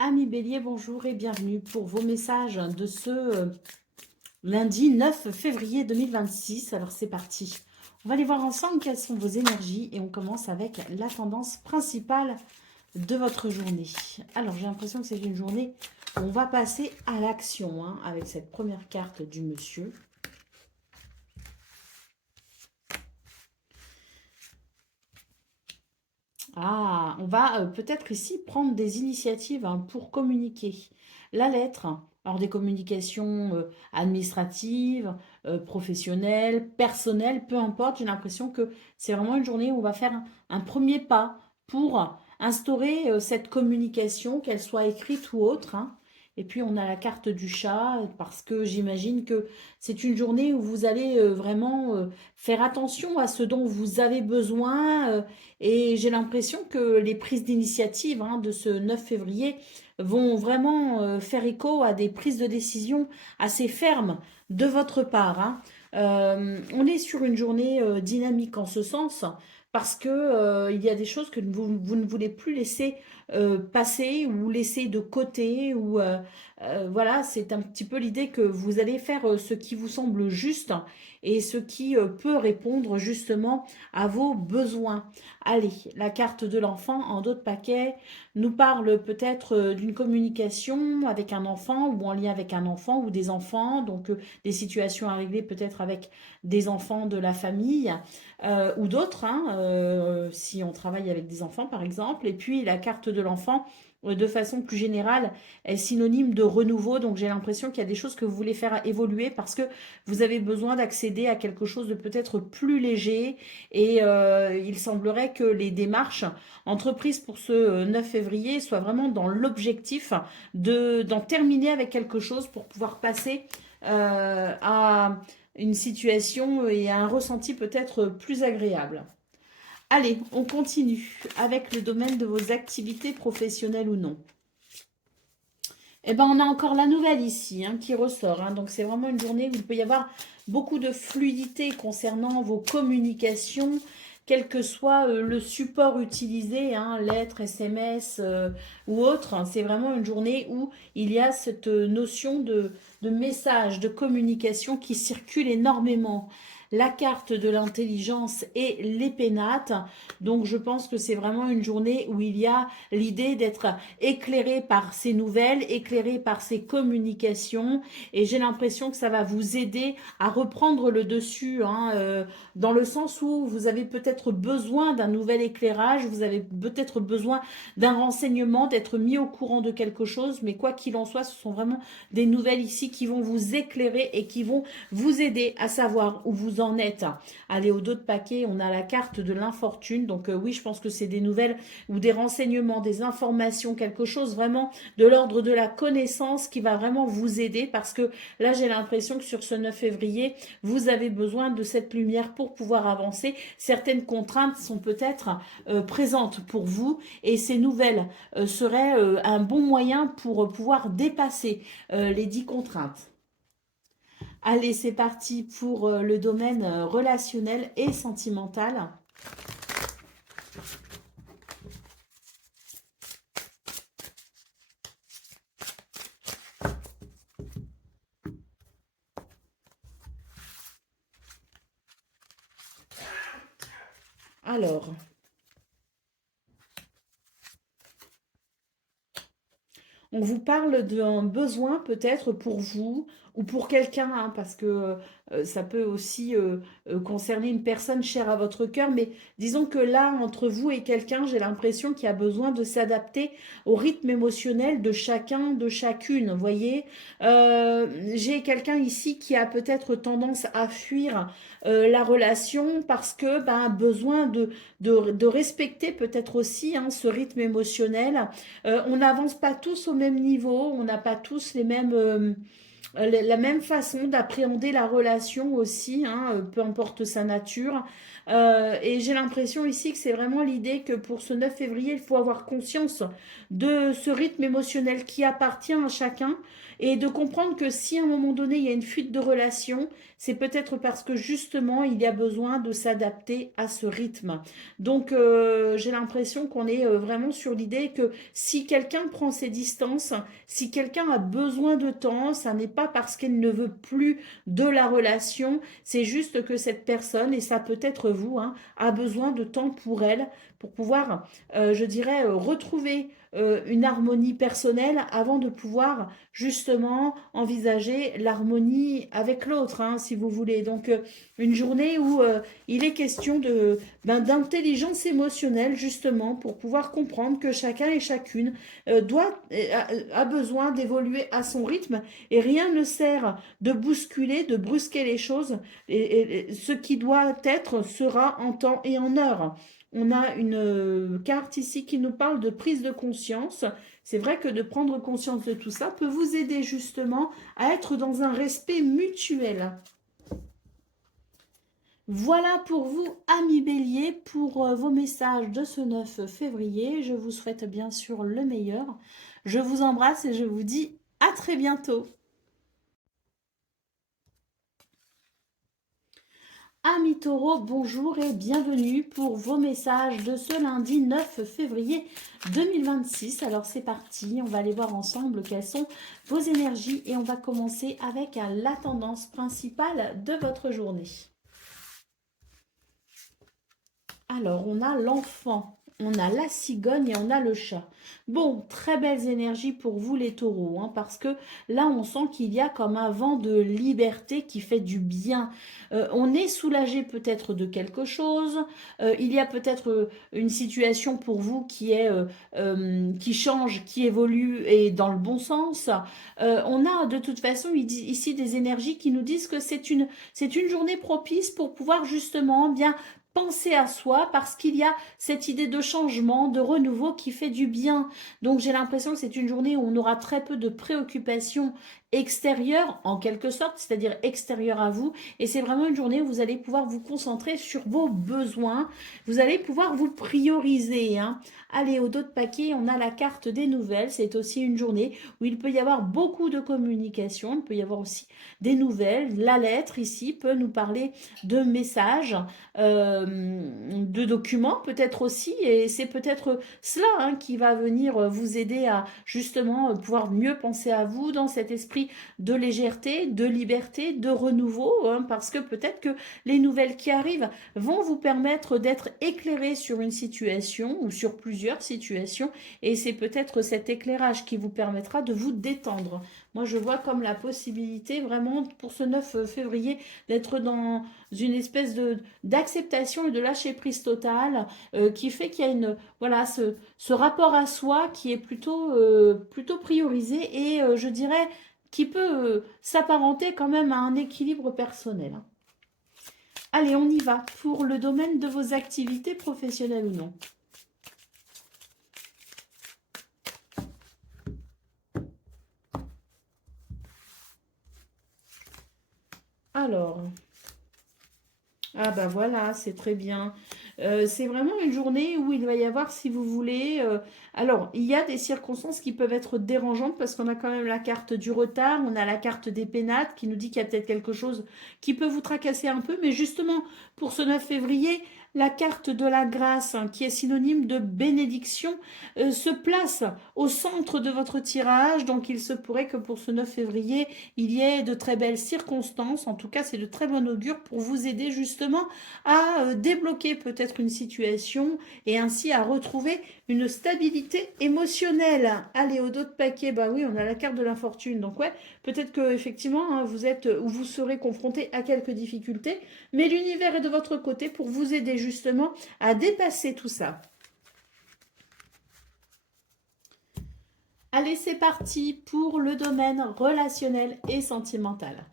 Amis Bélier, bonjour et bienvenue pour vos messages de ce lundi 9 février 2026. Alors c'est parti. On va aller voir ensemble quelles sont vos énergies et on commence avec la tendance principale de votre journée. Alors j'ai l'impression que c'est une journée où on va passer à l'action avec cette première carte du monsieur. Ah, on va peut-être ici prendre des initiatives pour communiquer. La lettre, alors des communications administratives, professionnelles, personnelles, peu importe, j'ai l'impression que c'est vraiment une journée où on va faire un premier pas pour instaurer cette communication, qu'elle soit écrite ou autre. Et puis on a la carte du chat, parce que j'imagine que c'est une journée où vous allez vraiment faire attention à ce dont vous avez besoin. Et j'ai l'impression que les prises d'initiative de ce 9 février vont vraiment faire écho à des prises de décision assez fermes de votre part. On est sur une journée dynamique en ce sens parce que il y a des choses que vous ne voulez plus laisser passer ou laisser de côté ou voilà, c'est un petit peu l'idée que vous allez faire ce qui vous semble juste et ce qui peut répondre justement à vos besoins. Allez, la carte de l'enfant en d'autres paquets nous parle peut-être d'une communication avec un enfant ou en lien avec un enfant ou des enfants, donc des situations à régler peut-être avec des enfants de la famille ou d'autres, si on travaille avec des enfants par exemple. Et puis la carte de l'enfant, de façon plus générale, est synonyme de renouveau. Donc j'ai l'impression qu'il y a des choses que vous voulez faire évoluer parce que vous avez besoin d'accéder à quelque chose de peut-être plus léger et il semblerait que les démarches entreprises pour ce 9 février soient vraiment dans l'objectif d'en terminer avec quelque chose pour pouvoir passer à une situation et à un ressenti peut-être plus agréable. Allez, on continue avec le domaine de vos activités professionnelles ou non. Eh ben, on a encore la nouvelle ici qui ressort. Donc, c'est vraiment une journée où il peut y avoir beaucoup de fluidité concernant vos communications, quel que soit le support utilisé, lettres, SMS ou autre. C'est vraiment une journée où il y a cette notion de message, de communication qui circule énormément. La carte de l'intelligence et les pénates. Donc, je pense que c'est vraiment une journée où il y a l'idée d'être éclairé par ces nouvelles, éclairé par ces communications. Et j'ai l'impression que ça va vous aider à reprendre le dessus, dans le sens où vous avez peut-être besoin d'un nouvel éclairage, vous avez peut-être besoin d'un renseignement, d'être mis au courant de quelque chose. Mais quoi qu'il en soit, ce sont vraiment des nouvelles ici qui vont vous éclairer et qui vont vous aider à savoir où vous en êtes. Allez, au dos de paquet, on a la carte de l'infortune. Donc oui, je pense que c'est des nouvelles ou des renseignements, des informations, quelque chose vraiment de l'ordre de la connaissance qui va vraiment vous aider parce que là, j'ai l'impression que sur ce 9 février, vous avez besoin de cette lumière pour pouvoir avancer. Certaines contraintes sont peut-être présentes pour vous et ces nouvelles seraient un bon moyen pour pouvoir dépasser les 10 contraintes. Allez, c'est parti pour le domaine relationnel et sentimental. Alors, on vous parle d'un besoin peut-être pour vous ou pour quelqu'un, parce que ça peut aussi concerner une personne chère à votre cœur, mais disons que là, entre vous et quelqu'un, j'ai l'impression qu'il y a besoin de s'adapter au rythme émotionnel de chacun, de chacune, vous voyez. J'ai quelqu'un ici qui a peut-être tendance à fuir la relation parce que besoin de respecter peut-être aussi ce rythme émotionnel. On n'avance pas tous au même niveau, on n'a pas tous les mêmes, la même façon d'appréhender la relation aussi, peu importe sa nature. Et j'ai l'impression ici que c'est vraiment l'idée que pour ce 9 février, il faut avoir conscience de ce rythme émotionnel qui appartient à chacun et de comprendre que si à un moment donné, il y a une fuite de relation, c'est peut-être parce que justement, il y a besoin de s'adapter à ce rythme. Donc, j'ai l'impression qu'on est vraiment sur l'idée que si quelqu'un prend ses distances, si quelqu'un a besoin de temps, ça n'est pas parce qu'elle ne veut plus de la relation, c'est juste que cette personne, et ça peut être vous, hein, a besoin de temps pour elle, pour pouvoir, je dirais, retrouver une harmonie personnelle avant de pouvoir justement envisager l'harmonie avec l'autre, hein, si vous voulez. Donc, une journée où il est question d'intelligence émotionnelle, justement, pour pouvoir comprendre que chacun et chacune a besoin d'évoluer à son rythme et rien ne sert de bousculer, de brusquer les choses. Et ce qui doit être sera en temps et en heure. On a une carte ici qui nous parle de prise de conscience. C'est vrai que de prendre conscience de tout ça peut vous aider justement à être dans un respect mutuel. Voilà pour vous, amis béliers, pour vos messages de ce 9 février. Je vous souhaite bien sûr le meilleur. Je vous embrasse et je vous dis à très bientôt. Amis taureaux, bonjour et bienvenue pour vos messages de ce lundi 9 février 2026. Alors c'est parti, on va aller voir ensemble quelles sont vos énergies et on va commencer avec la tendance principale de votre journée. Alors, on a l'enfant, on a la cigogne et on a le chat. Bon, très belles énergies pour vous les taureaux, hein, parce que là, on sent qu'il y a comme un vent de liberté qui fait du bien. On est soulagé peut-être de quelque chose. Il y a peut-être une situation pour vous qui change, qui évolue et dans le bon sens. On a de toute façon ici des énergies qui nous disent que c'est une journée propice pour pouvoir justement bien penser à soi parce qu'il y a cette idée de changement, de renouveau qui fait du bien. Donc j'ai l'impression que c'est une journée où on aura très peu de préoccupations extérieures en quelque sorte, c'est-à-dire extérieures à vous. Et c'est vraiment une journée où vous allez pouvoir vous concentrer sur vos besoins. Vous allez pouvoir vous prioriser, hein. Allez, au dos de paquet, on a la carte des nouvelles. C'est aussi une journée où il peut y avoir beaucoup de communication. Il peut y avoir aussi des nouvelles. La lettre ici peut nous parler de messages de documents peut-être aussi, et c'est peut-être cela, hein, qui va venir vous aider à justement pouvoir mieux penser à vous dans cet esprit de légèreté, de liberté, de renouveau, hein, parce que peut-être que les nouvelles qui arrivent vont vous permettre d'être éclairé sur une situation ou sur plusieurs situations, et c'est peut-être cet éclairage qui vous permettra de vous détendre. Moi, je vois comme la possibilité vraiment pour ce 9 février d'être dans une espèce de d'acceptation et de lâcher prise totale qui fait qu'il y a voilà ce rapport à soi qui est plutôt priorisé et je dirais qui peut s'apparenter quand même à un équilibre personnel. Allez, on y va pour le domaine de vos activités professionnelles ou non. Alors, ah bah voilà, c'est très bien. C'est vraiment une journée où il va y avoir, si vous voulez, alors il y a des circonstances qui peuvent être dérangeantes parce qu'on a quand même la carte du retard, on a la carte des pénates qui nous dit qu'il y a peut-être quelque chose qui peut vous tracasser un peu, mais justement pour ce 9 février, la carte de la grâce, hein, qui est synonyme de bénédiction, se place au centre de votre tirage, donc il se pourrait que pour ce 9 février, il y ait de très belles circonstances, en tout cas c'est de très bon augure pour vous aider justement à débloquer peut-être une situation et ainsi à retrouver une stabilité émotionnelle. Allez, au dos de paquet, bah oui, on a la carte de l'infortune, donc ouais, peut-être que effectivement hein, vous êtes ou vous serez confronté à quelques difficultés, mais l'univers est de votre côté pour vous aider justement à dépasser tout ça. Allez, c'est parti pour le domaine relationnel et sentimental.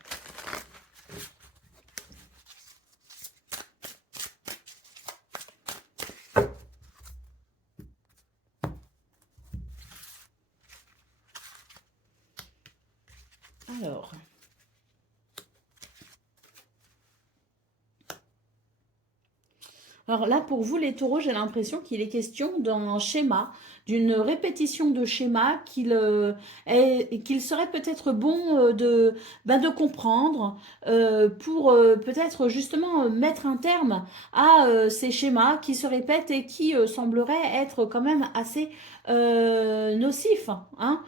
Alors, Alors là, pour vous, les taureaux, j'ai l'impression qu'il est question d'un schéma, d'une répétition de schéma qu'il serait peut-être bon de comprendre pour peut-être justement mettre un terme à ces schémas qui se répètent et qui sembleraient être quand même assez nocifs, hein,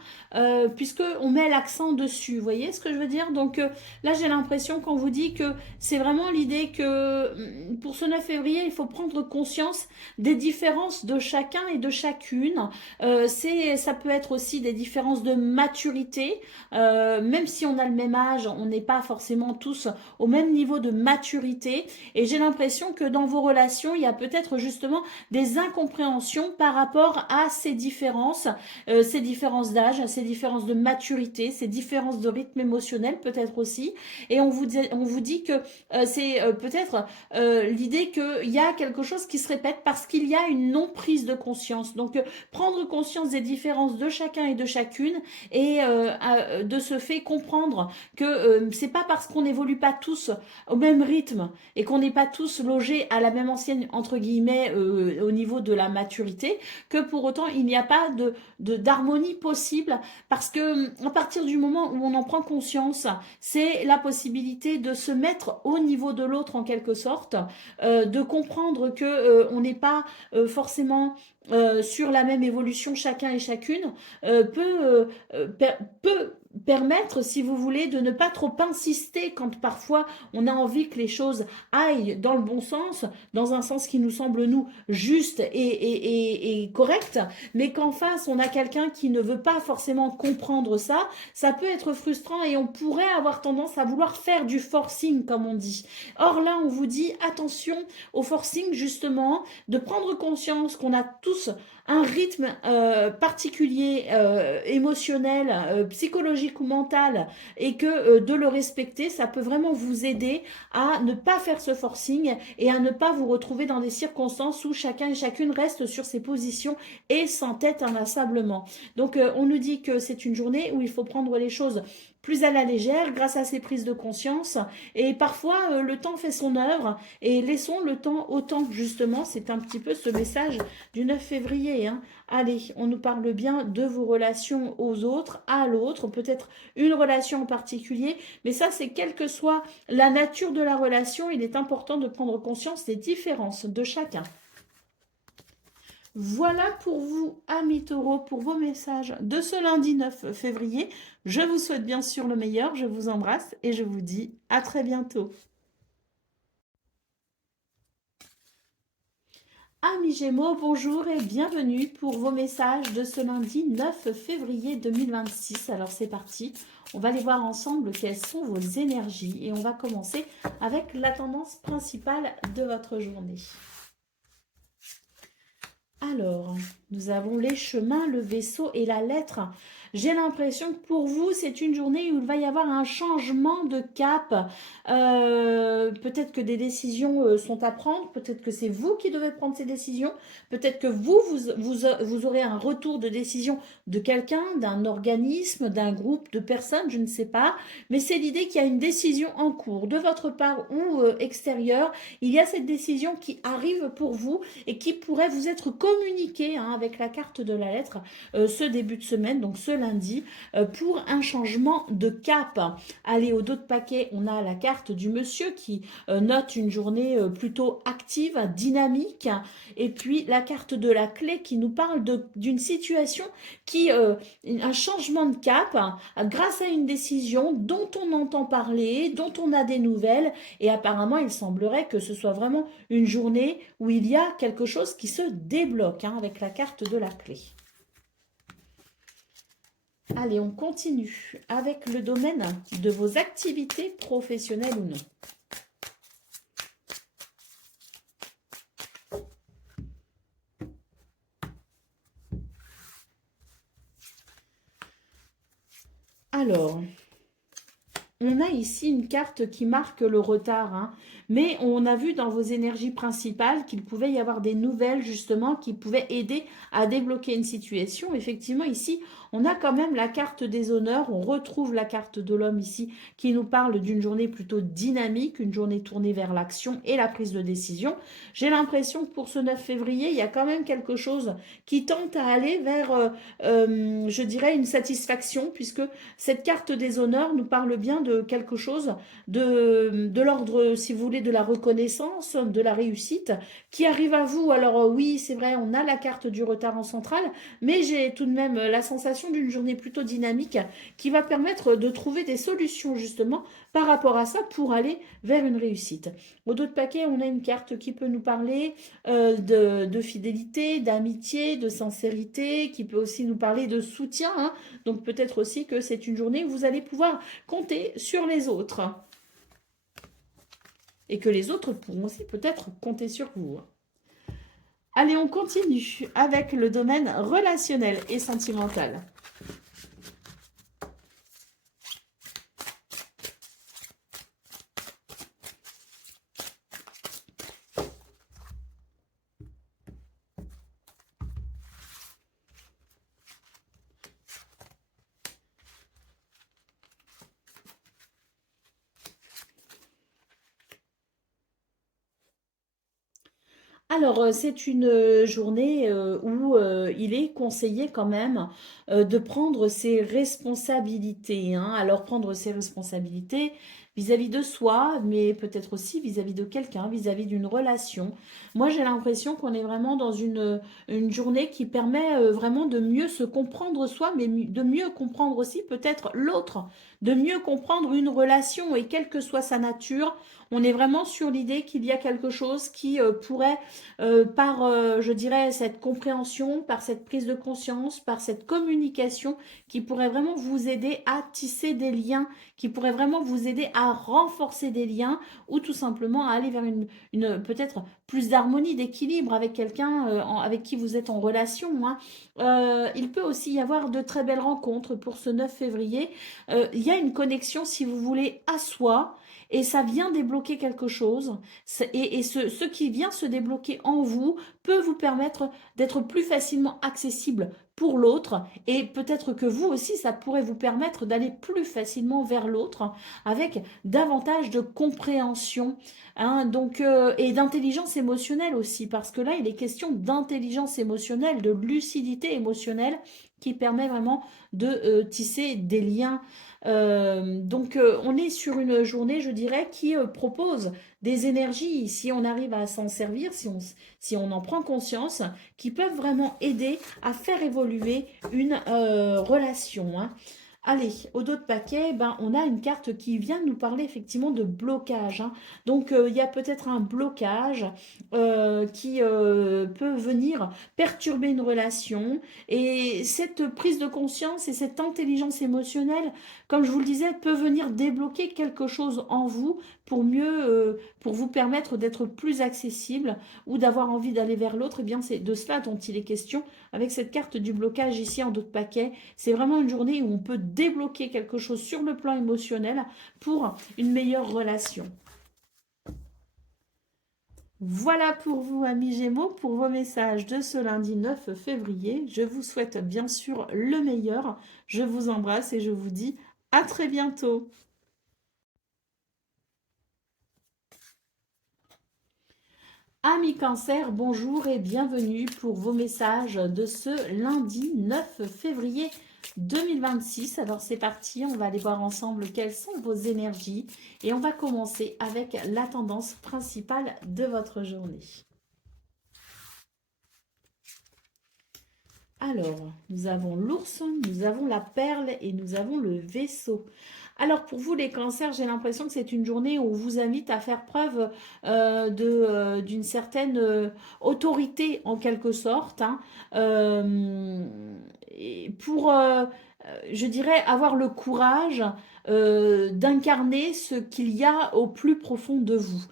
puisque on met l'accent dessus. Vous voyez ce que je veux dire? Donc là, j'ai l'impression qu'on vous dit que c'est vraiment l'idée que pour ce 9 février, il faut prendre conscience des différences de chacun et de chacune. Ça peut être aussi des différences de maturité. Même si on a le même âge, on n'est pas forcément tous au même niveau de maturité. Et j'ai l'impression que dans vos relations, il y a peut-être justement des incompréhensions par rapport à ces différences d'âge, ces différences de maturité, ces différences de rythme émotionnel peut-être aussi. Et on vous dit que c'est peut-être l'idée qu'il y a quelque chose qui se répète parce qu'il y a une non-prise de conscience. Donc, prendre conscience des différences de chacun et de chacune et de ce fait comprendre que c'est pas parce qu'on n'évolue pas tous au même rythme et qu'on n'est pas tous logés à la même ancienne, entre guillemets, au niveau de la maturité, que pour autant il n'y a pas d'harmonie possible parce que à partir du moment où on en prend conscience, c'est la possibilité de se mettre au niveau de l'autre en quelque sorte, de comprendre que on n'est pas forcément sur la même évolution chacun et chacune, peut permettre, si vous voulez, de ne pas trop insister quand parfois on a envie que les choses aillent dans le bon sens, dans un sens qui nous semble, nous, juste et correct, mais qu'en face, on a quelqu'un qui ne veut pas forcément comprendre ça, ça peut être frustrant et on pourrait avoir tendance à vouloir faire du forcing, comme on dit. Or là, on vous dit, attention au forcing, justement, de prendre conscience qu'on a tous un rythme particulier, émotionnel, psychologique ou mental, et que de le respecter, ça peut vraiment vous aider à ne pas faire ce forcing et à ne pas vous retrouver dans des circonstances où chacun et chacune reste sur ses positions et s'entête inlassablement. Donc on nous dit que c'est une journée où il faut prendre les choses plus à la légère grâce à ces prises de conscience et parfois le temps fait son œuvre et laissons le temps au temps justement, c'est un petit peu ce message du 9 février, hein. Allez, on nous parle bien de vos relations aux autres, à l'autre, peut-être une relation en particulier, mais ça c'est quelle que soit la nature de la relation, il est important de prendre conscience des différences de chacun. Voilà pour vous, amis taureaux, pour vos messages de ce lundi 9 février. Je vous souhaite bien sûr le meilleur, je vous embrasse et je vous dis à très bientôt. Amis Gémeaux, bonjour et bienvenue pour vos messages de ce lundi 9 février 2026. Alors c'est parti, on va aller voir ensemble quelles sont vos énergies et on va commencer avec la tendance principale de votre journée. Alors, nous avons les chemins, le vaisseau et la lettre. J'ai l'impression que pour vous, c'est une journée où il va y avoir un changement de cap. Peut-être que des décisions sont à prendre, peut-être que c'est vous qui devez prendre ces décisions, peut-être que vous aurez un retour de décision de quelqu'un, d'un organisme, d'un groupe de personnes, je ne sais pas. Mais c'est l'idée qu'il y a une décision en cours, de votre part ou extérieure. Il y a cette décision qui arrive pour vous et qui pourrait vous être communiquée, hein, avec la carte de la lettre ce début de semaine, donc ce lundi, pour un changement de cap. Allez, au dos de paquet, on a la carte du monsieur qui note une journée plutôt active, dynamique, et puis la carte de la clé qui nous parle d'une situation qui, un changement de cap, grâce à une décision dont on entend parler, dont on a des nouvelles, et apparemment il semblerait que ce soit vraiment une journée où il y a quelque chose qui se débloque, hein, avec la carte de la clé. Allez, on continue avec le domaine de vos activités professionnelles ou non. Alors, on a ici une carte qui marque le retard, hein, mais on a vu dans vos énergies principales qu'il pouvait y avoir des nouvelles justement qui pouvaient aider à débloquer une situation. Effectivement, ici, on a quand même la carte des honneurs, on retrouve la carte de l'homme ici qui nous parle d'une journée plutôt dynamique, une journée tournée vers l'action et la prise de décision. J'ai l'impression que pour ce 9 février, il y a quand même quelque chose qui tente à aller vers, je dirais, une satisfaction, puisque cette carte des honneurs nous parle bien de quelque chose de l'ordre, si vous voulez, de la reconnaissance, de la réussite, qui arrive à vous. Alors oui, c'est vrai, on a la carte du retard en centrale, mais j'ai tout de même la sensation d'une journée plutôt dynamique qui va permettre de trouver des solutions justement par rapport à ça pour aller vers une réussite. Au dos de paquet, on a une carte qui peut nous parler de fidélité, d'amitié, de sincérité, qui peut aussi nous parler de soutien, hein. Donc peut-être aussi que c'est une journée où vous allez pouvoir compter sur les autres et que les autres pourront aussi peut-être compter sur vous. Allez, on continue avec le domaine relationnel et sentimental. Alors, c'est une journée où il est conseillé quand même de prendre ses responsabilités, hein. Alors, prendre ses responsabilités vis-à-vis de soi, mais peut-être aussi vis-à-vis de quelqu'un, vis-à-vis d'une relation. Moi, j'ai l'impression qu'on est vraiment dans une journée qui permet vraiment de mieux se comprendre soi, mais de mieux comprendre aussi peut-être l'autre, de mieux comprendre une relation et quelle que soit sa nature. On est vraiment sur l'idée qu'il y a quelque chose qui pourrait par, je dirais, cette compréhension, par cette prise de conscience, par cette communication qui pourrait vraiment vous aider à tisser des liens, qui pourrait vraiment vous aider à renforcer des liens ou tout simplement à aller vers une peut-être plus d'harmonie, d'équilibre avec quelqu'un avec qui vous êtes en relation, hein. Il peut aussi y avoir de très belles rencontres pour ce 9 février. Il y a une connexion, si vous voulez, à soi. Et ça vient débloquer quelque chose. Et ce qui vient se débloquer en vous peut vous permettre d'être plus facilement accessible pour l'autre. Et peut-être que vous aussi, ça pourrait vous permettre d'aller plus facilement vers l'autre avec davantage de compréhension, hein, donc, et d'intelligence émotionnelle aussi. Parce que là, il est question d'intelligence émotionnelle, de lucidité émotionnelle qui permet vraiment de tisser des liens. Donc, on est sur une journée, je dirais, qui propose des énergies, si on arrive à s'en servir, si on en prend conscience, qui peuvent vraiment aider à faire évoluer une relation, hein. Allez, au dos de paquet, ben, on a une carte qui vient nous parler effectivement de blocage, hein. Donc, il y a peut-être un blocage qui peut venir perturber une relation. Et cette prise de conscience et cette intelligence émotionnelle, comme je vous le disais, peut venir débloquer quelque chose en vous pour mieux, pour vous permettre d'être plus accessible ou d'avoir envie d'aller vers l'autre. Eh bien, c'est de cela dont il est question avec cette carte du blocage ici en dos de paquet. C'est vraiment une journée où on peut débloquer quelque chose sur le plan émotionnel pour une meilleure relation. Voilà pour vous, amis Gémeaux, pour vos messages de ce lundi 9 février. Je vous souhaite bien sûr le meilleur. Je vous embrasse et je vous dis à très bientôt. Amis Cancer, bonjour et bienvenue pour vos messages de ce lundi 9 février 2026. Alors c'est parti, on va aller voir ensemble quelles sont vos énergies et on va commencer avec la tendance principale de votre journée. Alors, nous avons l'ours, nous avons la perle et nous avons le vaisseau. Alors pour vous les cancers, j'ai l'impression que c'est une journée où on vous invite à faire preuve d'une certaine autorité en quelque sorte, hein, et pour, je dirais, avoir le courage d'incarner ce qu'il y a au plus profond de vous.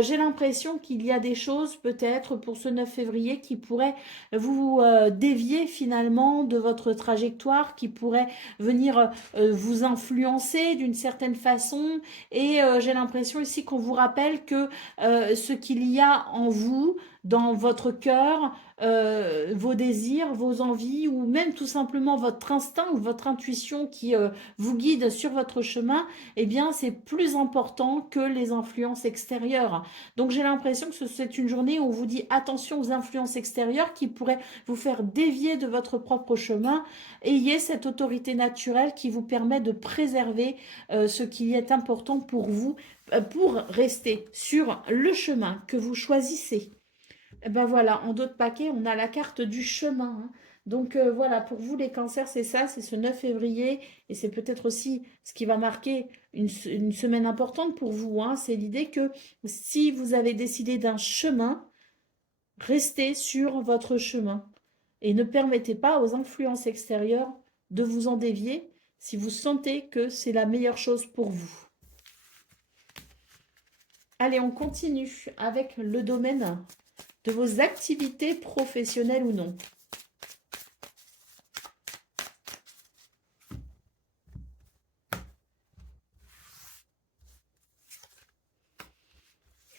j'ai l'impression qu'il y a des choses peut-être pour ce 9 février qui pourraient vous dévier finalement de votre trajectoire, qui pourraient venir vous influencer d'une certaine façon. Et j'ai l'impression ici qu'on vous rappelle que ce qu'il y a en vous, dans votre cœur, vos désirs, vos envies, ou même tout simplement votre instinct ou votre intuition qui vous guide sur votre chemin, eh bien, c'est plus important que les influences extérieures. Donc, j'ai l'impression que c'est une journée où on vous dit attention aux influences extérieures qui pourraient vous faire dévier de votre propre chemin. Ayez cette autorité naturelle qui vous permet de préserver ce qui est important pour vous, pour rester sur le chemin que vous choisissez. Eh ben voilà, en d'autres paquets, on a la carte du chemin, hein. Donc voilà, pour vous les cancers, c'est ça, c'est ce 9 février, et c'est peut-être aussi ce qui va marquer une semaine importante pour vous, hein. C'est l'idée que si vous avez décidé d'un chemin, restez sur votre chemin et ne permettez pas aux influences extérieures de vous en dévier si vous sentez que c'est la meilleure chose pour vous. Allez, on continue avec le domaine de vos activités professionnelles ou non.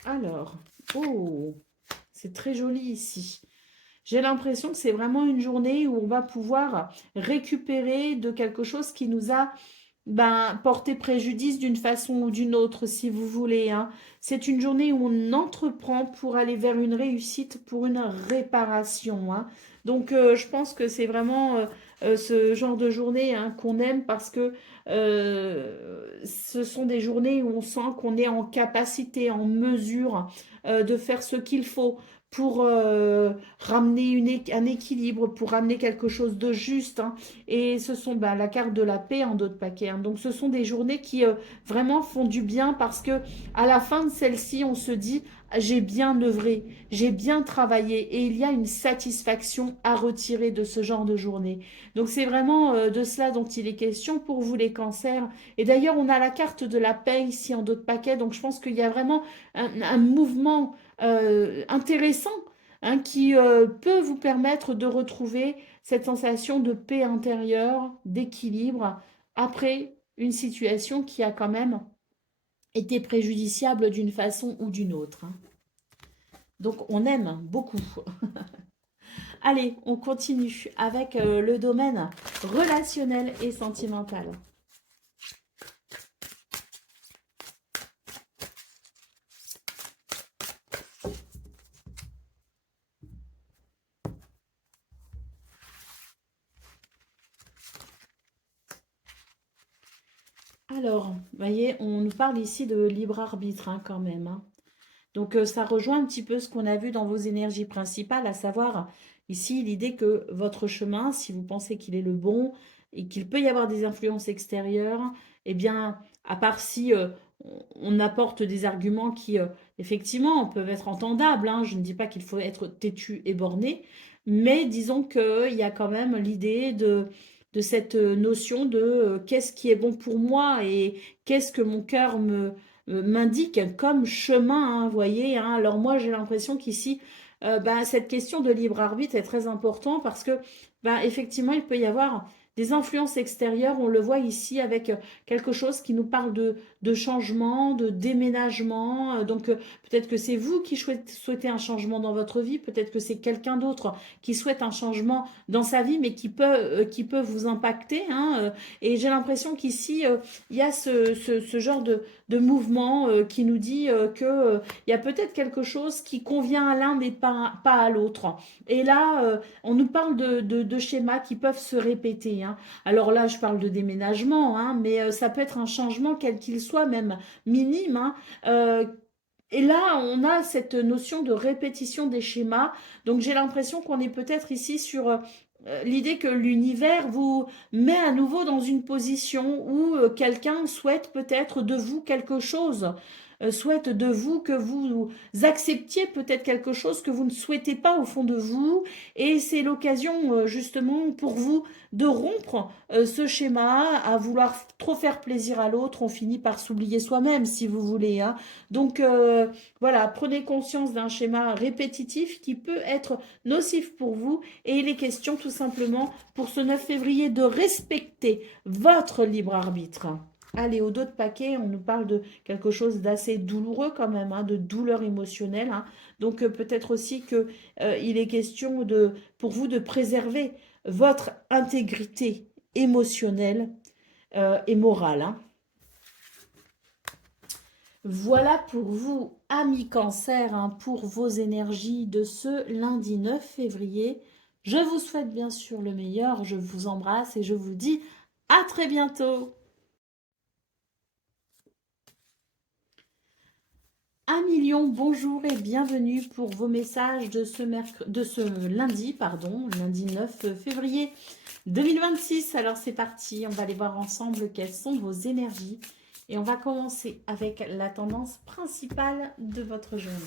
Alors, oh, c'est très joli ici. J'ai l'impression que c'est vraiment une journée où on va pouvoir récupérer de quelque chose qui nous a porté préjudice d'une façon ou d'une autre, si vous voulez, hein. C'est une journée où on entreprend pour aller vers une réussite, pour une réparation, hein. Donc, je pense que c'est vraiment ce genre de journée, hein, qu'on aime parce que ce sont des journées où on sent qu'on est en capacité, en mesure de faire ce qu'il faut pour ramener un équilibre, pour ramener quelque chose de juste, hein. Et ce sont la carte de la paix en d'autres paquets, hein. Donc ce sont des journées qui vraiment font du bien parce que à la fin de celle-ci, on se dit j'ai bien œuvré, j'ai bien travaillé et il y a une satisfaction à retirer de ce genre de journée. Donc c'est vraiment de cela dont il est question pour vous les cancers. Et d'ailleurs, on a la carte de la paix ici en d'autres paquets. Donc je pense qu'il y a vraiment un mouvement intéressant, hein, qui peut vous permettre de retrouver cette sensation de paix intérieure, d'équilibre, après une situation qui a quand même été préjudiciable d'une façon ou d'une autre, hein. Donc on aime beaucoup. Allez, on continue avec le domaine relationnel et sentimental. Alors, vous voyez, on nous parle ici de libre arbitre, hein, quand même, hein. Donc, ça rejoint un petit peu ce qu'on a vu dans vos énergies principales, à savoir ici l'idée que votre chemin, si vous pensez qu'il est le bon et qu'il peut y avoir des influences extérieures, eh bien, à part si on apporte des arguments qui, effectivement, peuvent être entendables, hein, je ne dis pas qu'il faut être têtu et borné, mais disons qu'il y a quand même l'idée de cette notion de qu'est-ce qui est bon pour moi et qu'est-ce que mon cœur m'indique comme chemin, hein, vous voyez, hein. Alors moi, j'ai l'impression qu'ici, cette question de libre arbitre est très importante parce que, effectivement, il peut y avoir des influences extérieures. On le voit ici avec quelque chose qui nous parle de changement, de déménagement. Donc, peut-être que c'est vous qui souhaitez un changement dans votre vie. Peut-être que c'est quelqu'un d'autre qui souhaite un changement dans sa vie, mais qui peut vous impacter, hein. Et j'ai l'impression qu'ici, il y a ce genre de mouvement qui nous dit que il y a peut-être quelque chose qui convient à l'un mais pas à l'autre. Et là, on nous parle de schémas qui peuvent se répéter, hein. Alors là, je parle de déménagement, hein, mais ça peut être un changement quel qu'il soit, même minime, hein. Et là, on a cette notion de répétition des schémas. Donc j'ai l'impression qu'on est peut-être ici sur l'idée que l'univers vous met à nouveau dans une position où quelqu'un souhaite peut-être de vous quelque chose. souhaite de vous que vous acceptiez peut-être quelque chose que vous ne souhaitez pas au fond de vous. Et c'est l'occasion justement pour vous de rompre ce schéma à vouloir trop faire plaisir à l'autre. On finit par s'oublier soi-même si vous voulez, hein. Donc voilà, prenez conscience d'un schéma répétitif qui peut être nocif pour vous. Et il est question tout simplement pour ce 9 février de respecter votre libre arbitre. Allez, au dos de paquet, on nous parle de quelque chose d'assez douloureux quand même, hein, de douleur émotionnelle, hein. Donc peut-être aussi que il est question pour vous de préserver votre intégrité émotionnelle et morale, hein. Voilà pour vous, amis Cancer, hein, pour vos énergies de ce lundi 9 février. Je vous souhaite bien sûr le meilleur, je vous embrasse et je vous dis à très bientôt. Un million, bonjour et bienvenue pour vos messages de ce lundi, pardon, lundi 9 février 2026. Alors c'est parti, on va aller voir ensemble quelles sont vos énergies. Et on va commencer avec la tendance principale de votre journée.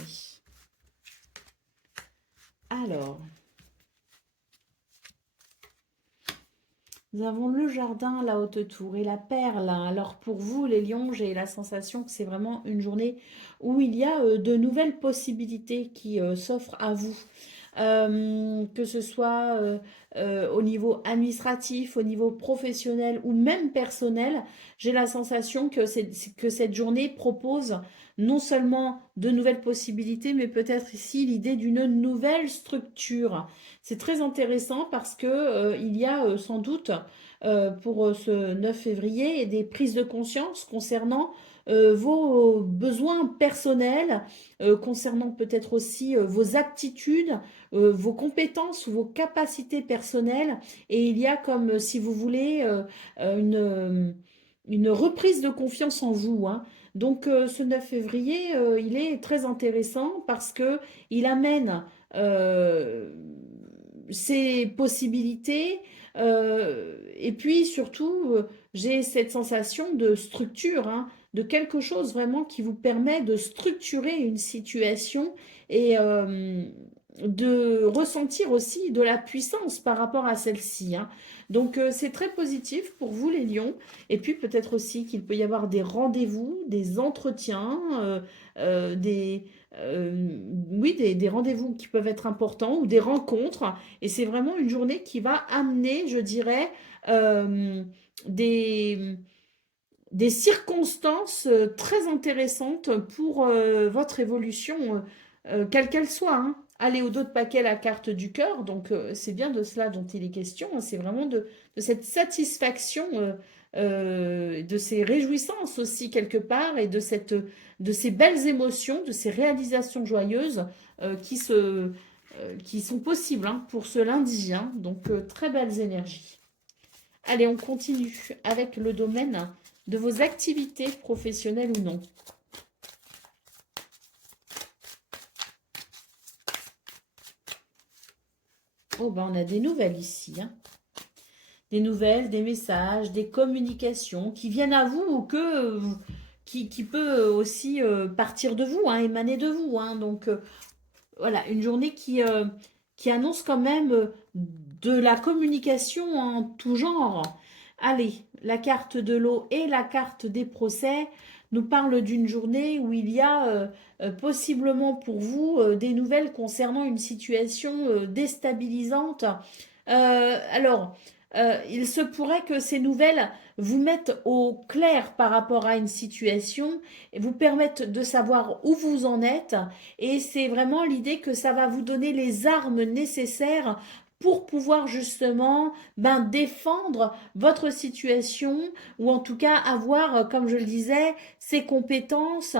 Alors, nous avons le jardin, la haute tour et la perle. Alors pour vous, les lions, j'ai la sensation que c'est vraiment une journée où il y a de nouvelles possibilités qui s'offrent à vous. Que ce soit au niveau administratif, au niveau professionnel ou même personnel, j'ai la sensation que cette journée propose non seulement de nouvelles possibilités, mais peut-être ici l'idée d'une nouvelle structure. C'est très intéressant parce que il y a sans doute pour ce 9 février des prises de conscience concernant vos besoins personnels, concernant peut-être aussi vos aptitudes, vos compétences ou vos capacités personnelles. Et il y a comme, si vous voulez, une reprise de confiance en vous, hein. Donc ce 9 février, il est très intéressant parce que il amène ses possibilités et puis surtout, j'ai cette sensation de structure, hein, de quelque chose vraiment qui vous permet de structurer une situation et de ressentir aussi de la puissance par rapport à celle-ci, hein. Donc c'est très positif pour vous les lions. Et puis peut-être aussi qu'il peut y avoir des rendez-vous, des entretiens, des, oui, des rendez-vous qui peuvent être importants ou des rencontres. Et c'est vraiment une journée qui va amener, je dirais, des, des circonstances très intéressantes pour votre évolution, quelle qu'elle soit, hein. Allez, au dos de paquet, la carte du cœur, donc c'est bien de cela dont il est question, hein. C'est vraiment de cette satisfaction, de ces réjouissances aussi quelque part, et de ces belles émotions, de ces réalisations joyeuses qui sont possibles, hein, pour ce lundi, hein. Donc très belles énergies. Allez, on continue avec le domaine de vos activités professionnelles ou non. Oh ben on a des nouvelles ici, hein. Des nouvelles, des messages, des communications qui viennent à vous ou qui peut aussi partir de vous, hein, émaner de vous, hein. Donc voilà, une journée qui annonce quand même de la communication en tout genre. Allez, la carte de l'eau et la carte des procès nous parlent d'une journée où il y a possiblement pour vous des nouvelles concernant une situation déstabilisante. Alors, il se pourrait que ces nouvelles vous mettent au clair par rapport à une situation et vous permettent de savoir où vous en êtes. Et c'est vraiment l'idée que ça va vous donner les armes nécessaires pour pouvoir justement défendre votre situation ou en tout cas avoir, comme je le disais, ses compétences,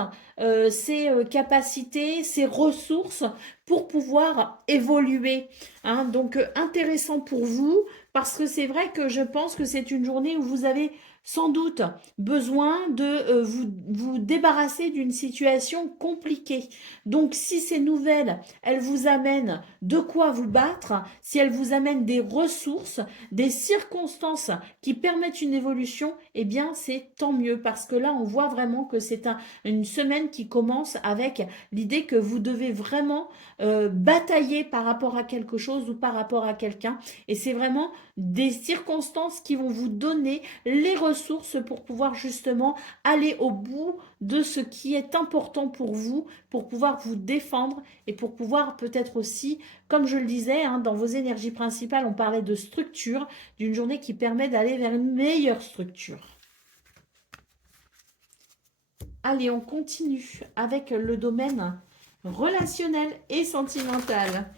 ses capacités, ses ressources pour pouvoir évoluer, hein. Donc intéressant pour vous parce que c'est vrai que je pense que c'est une journée où vous avez sans doute besoin de vous débarrasser d'une situation compliquée. Donc, si ces nouvelles, elles vous amènent de quoi vous battre, si elles vous amènent des ressources, des circonstances qui permettent une évolution, eh bien, c'est tant mieux parce que là, on voit vraiment que c'est une semaine qui commence avec l'idée que vous devez vraiment batailler par rapport à quelque chose ou par rapport à quelqu'un. Et c'est vraiment des circonstances qui vont vous donner les ressources pour pouvoir justement aller au bout de ce qui est important pour vous, pour pouvoir vous défendre et pour pouvoir peut-être aussi, comme je le disais, hein, dans vos énergies principales, on parlait de structure, d'une journée qui permet d'aller vers une meilleure structure. Allez, on continue avec le domaine relationnel et sentimental.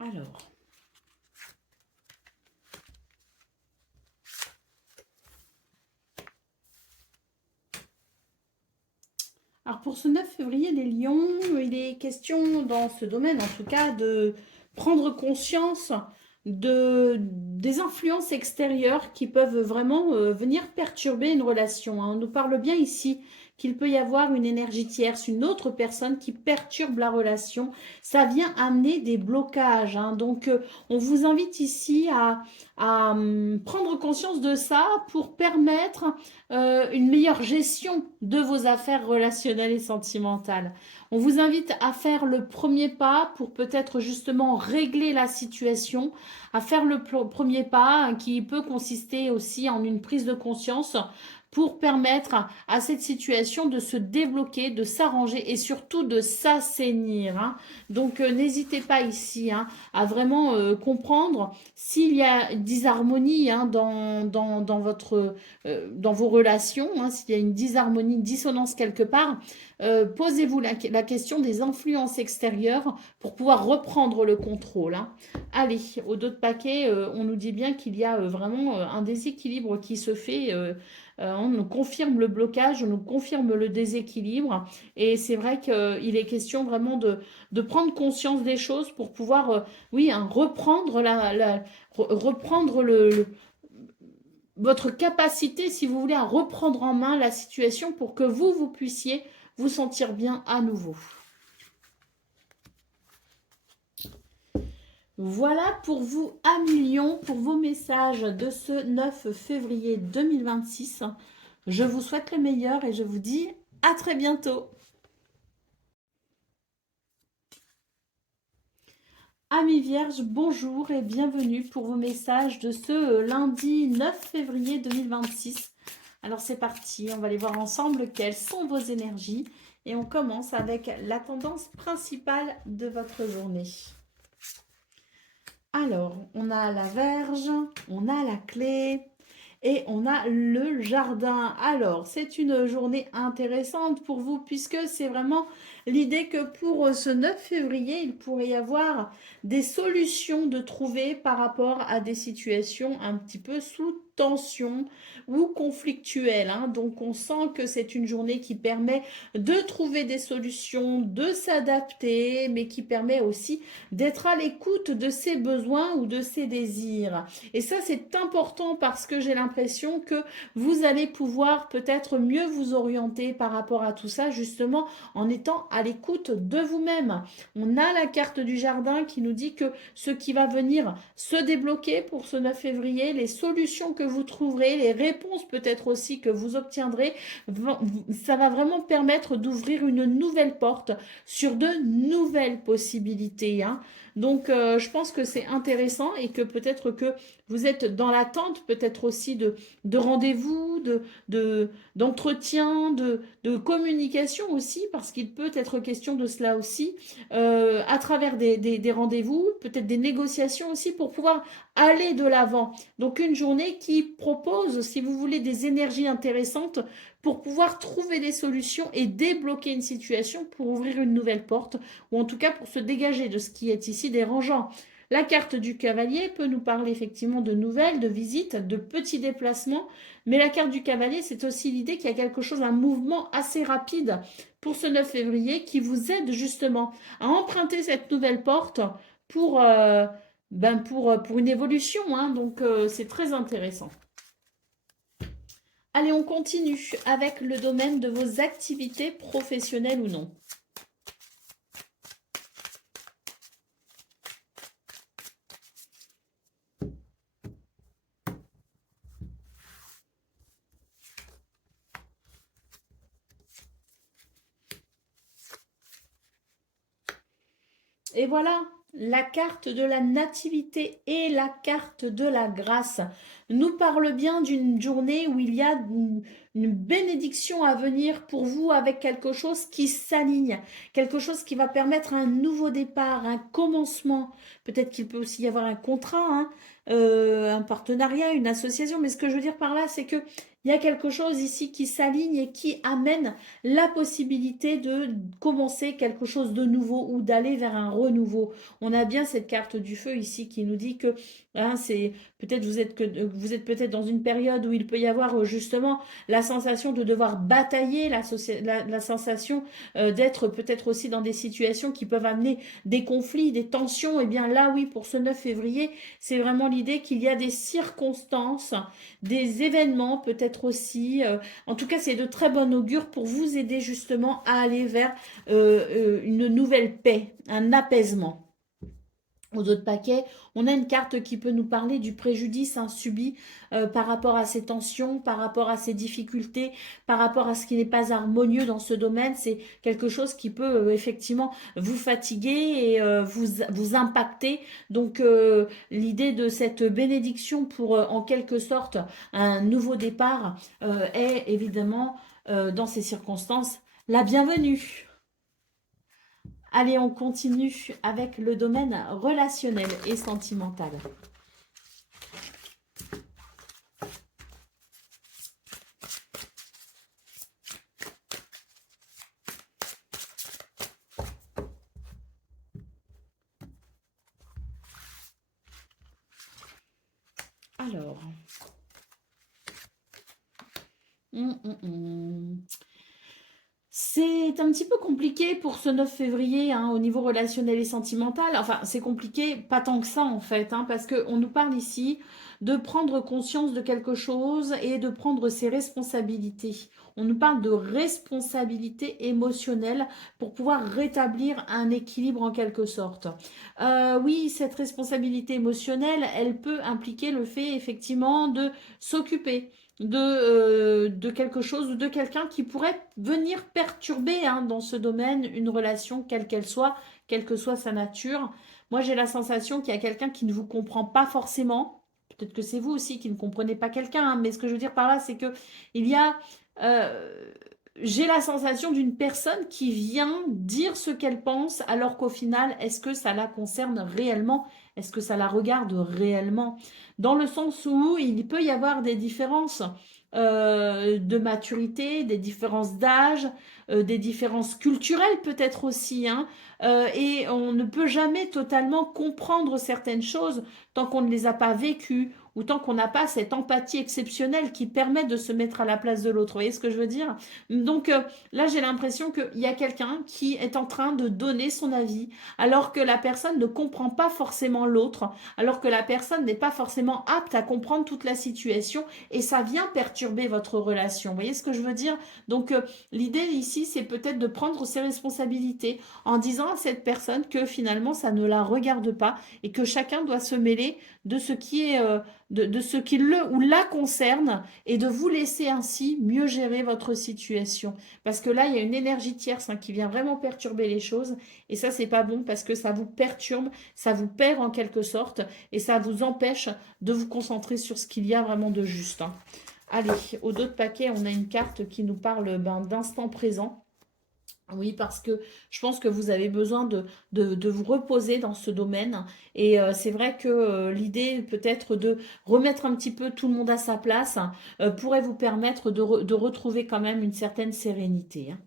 Alors, pour ce 9 février, les lions, il est question dans ce domaine, en tout cas, de prendre conscience des influences extérieures qui peuvent vraiment venir perturber une relation, hein. On nous parle bien ici qu'il peut y avoir une énergie tierce, une autre personne qui perturbe la relation. Ça vient amener des blocages, hein. Donc, on vous invite ici à prendre conscience de ça pour permettre une meilleure gestion de vos affaires relationnelles et sentimentales. On vous invite à faire le premier pas pour peut-être justement régler la situation, à faire le premier pas hein, qui peut consister aussi en une prise de conscience pour permettre à cette situation de se débloquer, de s'arranger et surtout de s'assainir, hein. Donc n'hésitez pas ici hein, à vraiment comprendre s'il y a disharmonie hein, dans vos relations, hein, s'il y a une disharmonie, une dissonance quelque part, posez-vous la question des influences extérieures pour pouvoir reprendre le contrôle, hein. Allez, au dos de paquet, on nous dit bien qu'il y a vraiment un déséquilibre qui se fait. On nous confirme le blocage, on nous confirme le déséquilibre. Et c'est vrai qu'il est question vraiment de prendre conscience des choses pour pouvoir, oui, hein, reprendre reprendre votre capacité, si vous voulez, à reprendre en main la situation pour que vous puissiez vous sentir bien à nouveau. Voilà pour vous, amis Lions, pour vos messages de ce 9 février 2026. Je vous souhaite le meilleur et je vous dis à très bientôt. Amis Vierges, bonjour et bienvenue pour vos messages de ce lundi 9 février 2026. Alors c'est parti, on va aller voir ensemble quelles sont vos énergies et on commence avec la tendance principale de votre journée. Alors, on a la Vierge, on a la Clé et on a le Jardin. Alors, c'est une journée intéressante pour vous puisque c'est vraiment l'idée que pour ce 9 février, il pourrait y avoir des solutions de trouver par rapport à des situations un petit peu sous tension ou conflictuelles, hein. Donc, on sent que c'est une journée qui permet de trouver des solutions, de s'adapter, mais qui permet aussi d'être à l'écoute de ses besoins ou de ses désirs. Et ça, c'est important parce que j'ai l'impression que vous allez pouvoir peut-être mieux vous orienter par rapport à tout ça, justement en étant à l'écoute de vous-même. On a la carte du jardin qui nous dit que ce qui va venir se débloquer pour ce 9 février, les solutions que vous trouverez, les réponses peut-être aussi que vous obtiendrez, ça va vraiment permettre d'ouvrir une nouvelle porte sur de nouvelles possibilités, hein. Donc, je pense que c'est intéressant et que peut-être que vous êtes dans l'attente peut-être aussi de rendez-vous, d'entretien, de communication aussi, parce qu'il peut être question de cela aussi, à travers des rendez-vous, peut-être des négociations aussi pour pouvoir aller de l'avant. Donc, une journée qui propose, si vous voulez, des énergies intéressantes pour pouvoir trouver des solutions et débloquer une situation pour ouvrir une nouvelle porte, ou en tout cas pour se dégager de ce qui est ici dérangeant. La carte du cavalier peut nous parler effectivement de nouvelles, de visites, de petits déplacements, mais la carte du cavalier, c'est aussi l'idée qu'il y a quelque chose, un mouvement assez rapide pour ce 9 février qui vous aide justement à emprunter cette nouvelle porte pour, pour une évolution, hein. Donc c'est très intéressant. Allez, on continue avec le domaine de vos activités professionnelles ou non. Et voilà, la carte de la nativité et la carte de la grâce nous parle bien d'une journée où il y a une bénédiction à venir pour vous avec quelque chose qui s'aligne, quelque chose qui va permettre un nouveau départ, un commencement. Peut-être qu'il peut aussi y avoir un contrat, hein, un partenariat, une association. Mais ce que je veux dire par là, c'est que il y a quelque chose ici qui s'aligne et qui amène la possibilité de commencer quelque chose de nouveau ou d'aller vers un renouveau. On a bien cette carte du feu ici qui nous dit que hein, c'est peut-être vous êtes peut-être dans une période où il peut y avoir justement la sensation de devoir batailler, la sensation d'être peut-être aussi dans des situations qui peuvent amener des conflits, des tensions. Et bien là, oui, pour ce 9 février, c'est vraiment l'idée qu'il y a des circonstances, des événements peut-être aussi. En tout cas, c'est de très bon augure pour vous aider justement à aller vers une nouvelle paix, un apaisement. Aux autres paquets, on a une carte qui peut nous parler du préjudice hein, subi par rapport à ces tensions, par rapport à ces difficultés, par rapport à ce qui n'est pas harmonieux dans ce domaine. C'est quelque chose qui peut effectivement vous fatiguer et vous impacter. Donc l'idée de cette bénédiction pour en quelque sorte un nouveau départ est évidemment dans ces circonstances la bienvenue. Allez, on continue avec le domaine relationnel et sentimental. Alors. C'est un petit peu compliqué pour ce 9 février hein, au niveau relationnel et sentimental. Enfin, c'est compliqué, pas tant que ça en fait, hein, parce qu'on nous parle ici de prendre conscience de quelque chose et de prendre ses responsabilités. On nous parle de responsabilité émotionnelle pour pouvoir rétablir un équilibre en quelque sorte. Oui, cette responsabilité émotionnelle, elle peut impliquer le fait effectivement de s'occuper de quelque chose ou de quelqu'un qui pourrait venir perturber hein, dans ce domaine une relation, quelle qu'elle soit, quelle que soit sa nature. Moi, j'ai la sensation qu'il y a quelqu'un qui ne vous comprend pas forcément. Peut-être que c'est vous aussi qui ne comprenez pas quelqu'un, hein, mais ce que je veux dire par là, c'est que il y a... j'ai la sensation d'une personne qui vient dire ce qu'elle pense, alors qu'au final, est-ce que ça la concerne réellement? Est-ce que ça la regarde réellement? Dans le sens où il peut y avoir des différences de maturité, des différences d'âge, des différences culturelles peut-être aussi, hein, et on ne peut jamais totalement comprendre certaines choses tant qu'on ne les a pas vécues ou tant qu'on n'a pas cette empathie exceptionnelle qui permet de se mettre à la place de l'autre. Vous voyez ce que je veux dire? Donc là, j'ai l'impression qu'il y a quelqu'un qui est en train de donner son avis alors que la personne ne comprend pas forcément l'autre, alors que la personne n'est pas forcément apte à comprendre toute la situation et ça vient perturber votre relation. Vous voyez ce que je veux dire? Donc l'idée ici, c'est peut-être de prendre ses responsabilités en disant à cette personne que finalement, ça ne la regarde pas et que chacun doit se mêler de ce qui est de ce qui le ou la concerne et de vous laisser ainsi mieux gérer votre situation. Parce que là, il y a une énergie tierce hein, qui vient vraiment perturber les choses et ça, c'est pas bon parce que ça vous perturbe, ça vous perd en quelque sorte et ça vous empêche de vous concentrer sur ce qu'il y a vraiment de juste. Hein. Allez, au dos de paquet, on a une carte qui nous parle d'instant présent. Oui, parce que je pense que vous avez besoin de vous reposer dans ce domaine. Et c'est vrai que l'idée peut-être de remettre un petit peu tout le monde à sa place pourrait vous permettre de retrouver quand même une certaine sérénité. Hein.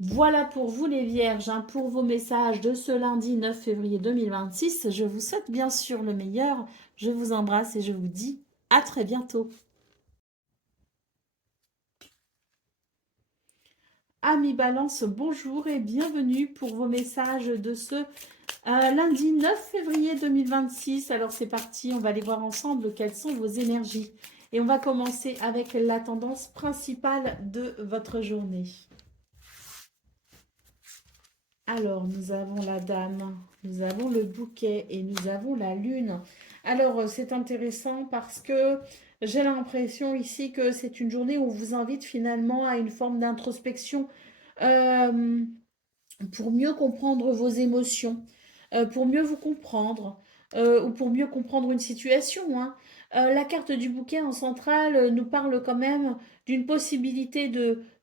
Voilà pour vous les vierges, hein, pour vos messages de ce lundi 9 février 2026. Je vous souhaite bien sûr le meilleur. Je vous embrasse et je vous dis à très bientôt. Amis Balance, bonjour et bienvenue pour vos messages de ce lundi 9 février 2026. Alors c'est parti, on va aller voir ensemble quelles sont vos énergies. Et on va commencer avec la tendance principale de votre journée. Alors, nous avons la dame, nous avons le bouquet et nous avons la lune. Alors, c'est intéressant parce que j'ai l'impression ici que c'est une journée où on vous invite finalement à une forme d'introspection. Euh, pour mieux comprendre vos émotions, pour mieux vous comprendre, ou pour mieux comprendre une situation, hein. La carte du bouquet en centrale nous parle quand même d'une possibilité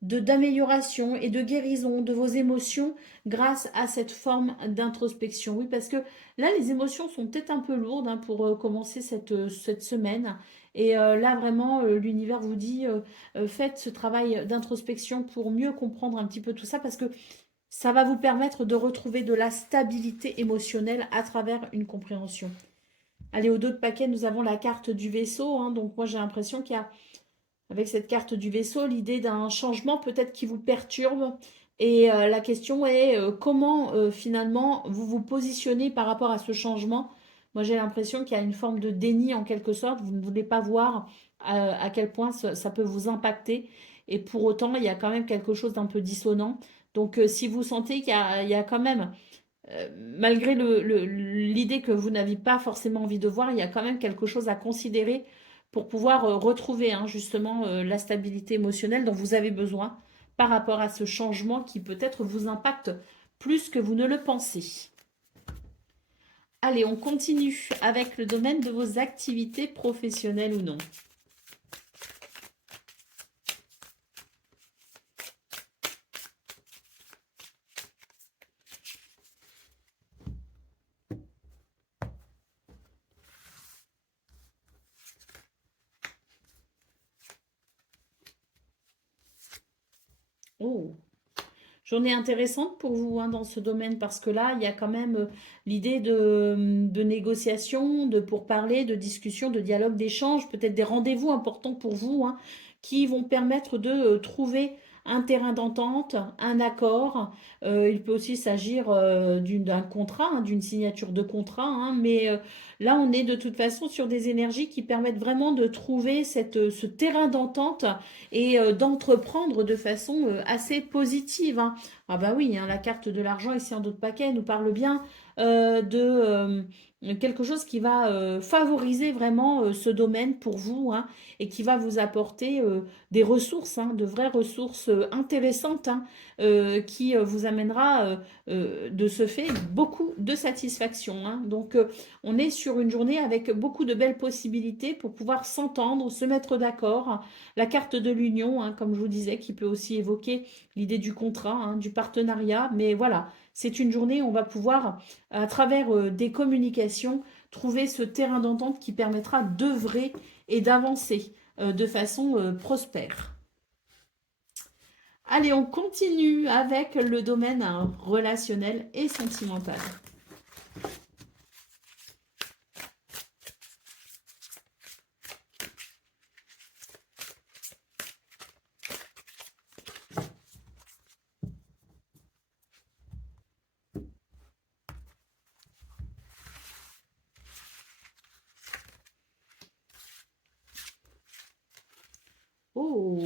d'amélioration et de guérison de vos émotions grâce à cette forme d'introspection. Oui, parce que là, les émotions sont peut-être un peu lourdes, hein, pour commencer cette semaine. Et là, vraiment, l'univers vous dit, faites ce travail d'introspection pour mieux comprendre un petit peu tout ça, parce que ça va vous permettre de retrouver de la stabilité émotionnelle à travers une compréhension. Allez, au dos de paquet, nous avons la carte du vaisseau, hein. Donc moi, j'ai l'impression qu'il y a, avec cette carte du vaisseau, l'idée d'un changement peut-être qui vous perturbe. Et la question est comment finalement vous vous positionnez par rapport à ce changement. Moi, j'ai l'impression qu'il y a une forme de déni en quelque sorte. Vous ne voulez pas voir à quel point ça peut vous impacter. Et pour autant, il y a quand même quelque chose d'un peu dissonant. Donc, si vous sentez qu'il y a quand même, malgré l'idée que vous n'avez pas forcément envie de voir, il y a quand même quelque chose à considérer pour pouvoir retrouver, hein, justement, la stabilité émotionnelle dont vous avez besoin par rapport à ce changement qui peut-être vous impacte plus que vous ne le pensez. Allez, on continue avec le domaine de vos activités professionnelles ou non. Oh, journée intéressante pour vous, hein, dans ce domaine, parce que là, il y a quand même l'idée de négociation, de pourparlers, de discussion, de dialogue, d'échange, peut-être des rendez-vous importants pour vous, hein, qui vont permettre de trouver un terrain d'entente, un accord. Il peut aussi s'agir d'un contrat, hein, d'une signature de contrat, hein, mais là, on est de toute façon sur des énergies qui permettent vraiment de trouver ce terrain d'entente et d'entreprendre de façon assez positive, hein. Ah bah oui, hein, la carte de l'argent ici en dos de paquet nous parle bien de quelque chose qui va favoriser vraiment ce domaine pour vous, hein, et qui va vous apporter des ressources, hein, de vraies ressources intéressantes, hein, qui vous amènera de ce fait beaucoup de satisfaction, hein. Donc on est sur une journée avec beaucoup de belles possibilités pour pouvoir s'entendre, se mettre d'accord. La carte de l'union, hein, comme je vous disais, qui peut aussi évoquer l'idée du contrat, hein, du partenariat. Mais voilà, c'est une journée où on va pouvoir, à travers des communications, trouver ce terrain d'entente qui permettra d'œuvrer et d'avancer de façon prospère. Allez, on continue avec le domaine, hein, relationnel et sentimental. Oh,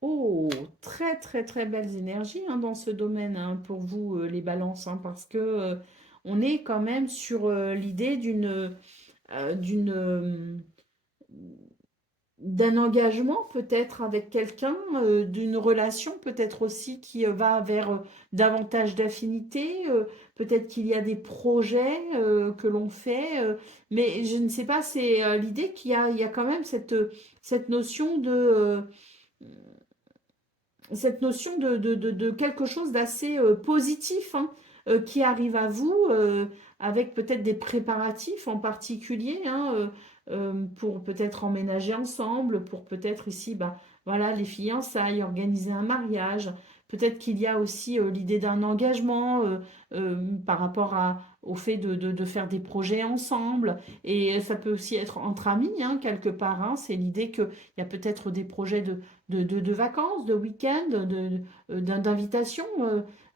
oh, très très très belles énergies, hein, dans ce domaine, hein, pour vous, les balances, hein, parce que on est quand même sur l'idée d'une d'un engagement peut-être avec quelqu'un, d'une relation peut-être aussi qui va vers davantage d'affinité, peut-être qu'il y a des projets que l'on fait, mais je ne sais pas, c'est l'idée qu'il y a quand même cette notion cette notion de quelque chose d'assez positif, hein, qui arrive à vous, avec peut-être des préparatifs en particulier, hein, pour peut-être emménager ensemble, pour peut-être ici, bah, voilà, les fiançailles, organiser un mariage. Peut-être qu'il y a aussi l'idée d'un engagement par rapport au fait de faire des projets ensemble. Et ça peut aussi être entre amis, hein, quelque part, hein. C'est l'idée qu'il y a peut-être des projets de vacances, de week-end, d'invitation.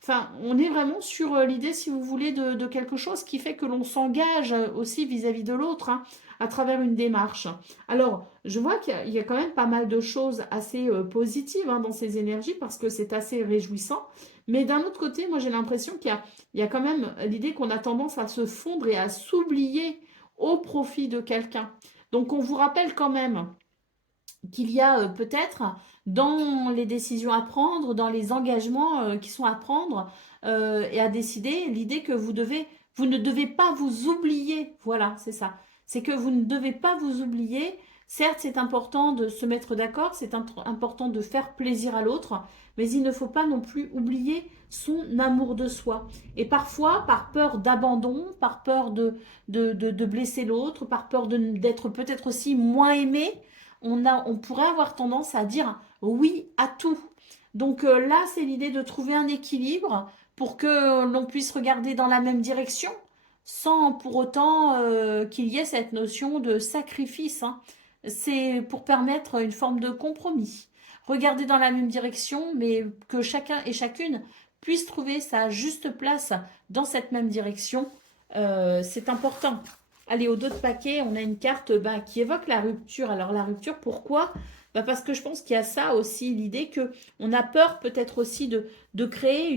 Enfin, on est vraiment sur l'idée, si vous voulez, de quelque chose qui fait que l'on s'engage aussi vis-à-vis de l'autre, hein, à travers une démarche. Alors, je vois qu'il y a quand même pas mal de choses assez positives, hein, dans ces énergies parce que c'est assez réjouissant. Mais d'un autre côté, moi j'ai l'impression qu'il y a quand même l'idée qu'on a tendance à se fondre et à s'oublier au profit de quelqu'un. Donc on vous rappelle quand même qu'il y a peut-être dans les décisions à prendre, dans les engagements qui sont à prendre et à décider, l'idée que vous ne devez pas vous oublier. Voilà, c'est ça. C'est que vous ne devez pas vous oublier. Certes, c'est important de se mettre d'accord, c'est important de faire plaisir à l'autre, mais il ne faut pas non plus oublier son amour de soi. Et parfois, par peur d'abandon, par peur de blesser l'autre, par peur d'être peut-être aussi moins aimé, on pourrait avoir tendance à dire oui à tout. Donc là, c'est l'idée de trouver un équilibre pour que l'on puisse regarder dans la même direction sans pour autant qu'il y ait cette notion de sacrifice, hein. C'est pour permettre une forme de compromis. Regarder dans la même direction, mais que chacun et chacune puisse trouver sa juste place dans cette même direction, c'est important. Allez, au dos de paquet, on a une carte bah, qui évoque la rupture. Alors la rupture, pourquoi? Bah, parce que je pense qu'il y a ça aussi, l'idée que on a peur peut-être aussi de créer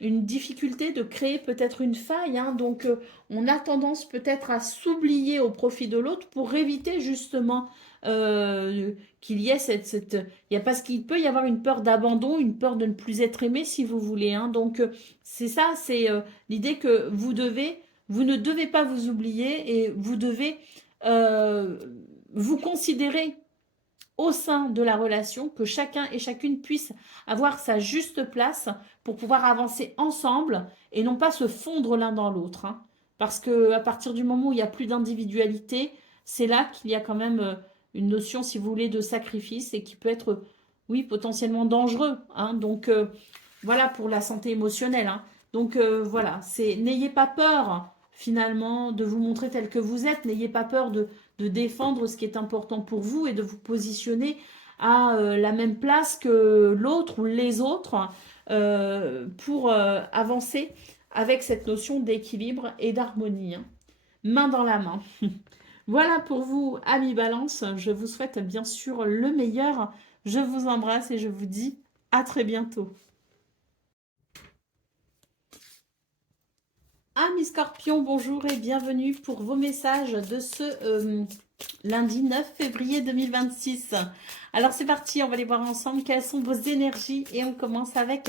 une difficulté, de créer peut-être une faille, hein. Donc on a tendance peut-être à s'oublier au profit de l'autre pour éviter justement qu'il y ait il y a parce qu'il peut y avoir une peur d'abandon, une peur de ne plus être aimé si vous voulez, hein. Donc c'est ça, c'est l'idée que vous ne devez pas vous oublier et vous devez euh, vous considérer au sein de la relation, que chacun et chacune puisse avoir sa juste place pour pouvoir avancer ensemble et non pas se fondre l'un dans l'autre, hein. Parce que à partir du moment où il n'y a plus d'individualité, c'est là qu'il y a quand même une notion, si vous voulez, de sacrifice et qui peut être, oui, potentiellement dangereux, hein. Donc voilà pour la santé émotionnelle, hein. Donc voilà, c'est n'ayez pas peur finalement de vous montrer tel que vous êtes, n'ayez pas peur de défendre ce qui est important pour vous et de vous positionner à la même place que l'autre ou les autres pour avancer avec cette notion d'équilibre et d'harmonie, hein. Main dans la main. Voilà pour vous, amis Balance. Je vous souhaite bien sûr le meilleur. Je vous embrasse et je vous dis à très bientôt. Amis Scorpion, bonjour et bienvenue pour vos messages de ce lundi 9 février 2026. Alors c'est parti, on va aller voir ensemble quelles sont vos énergies et on commence avec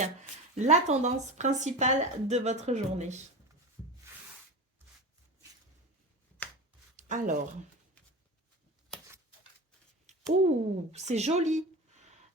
la tendance principale de votre journée. Alors, ouh, c'est joli.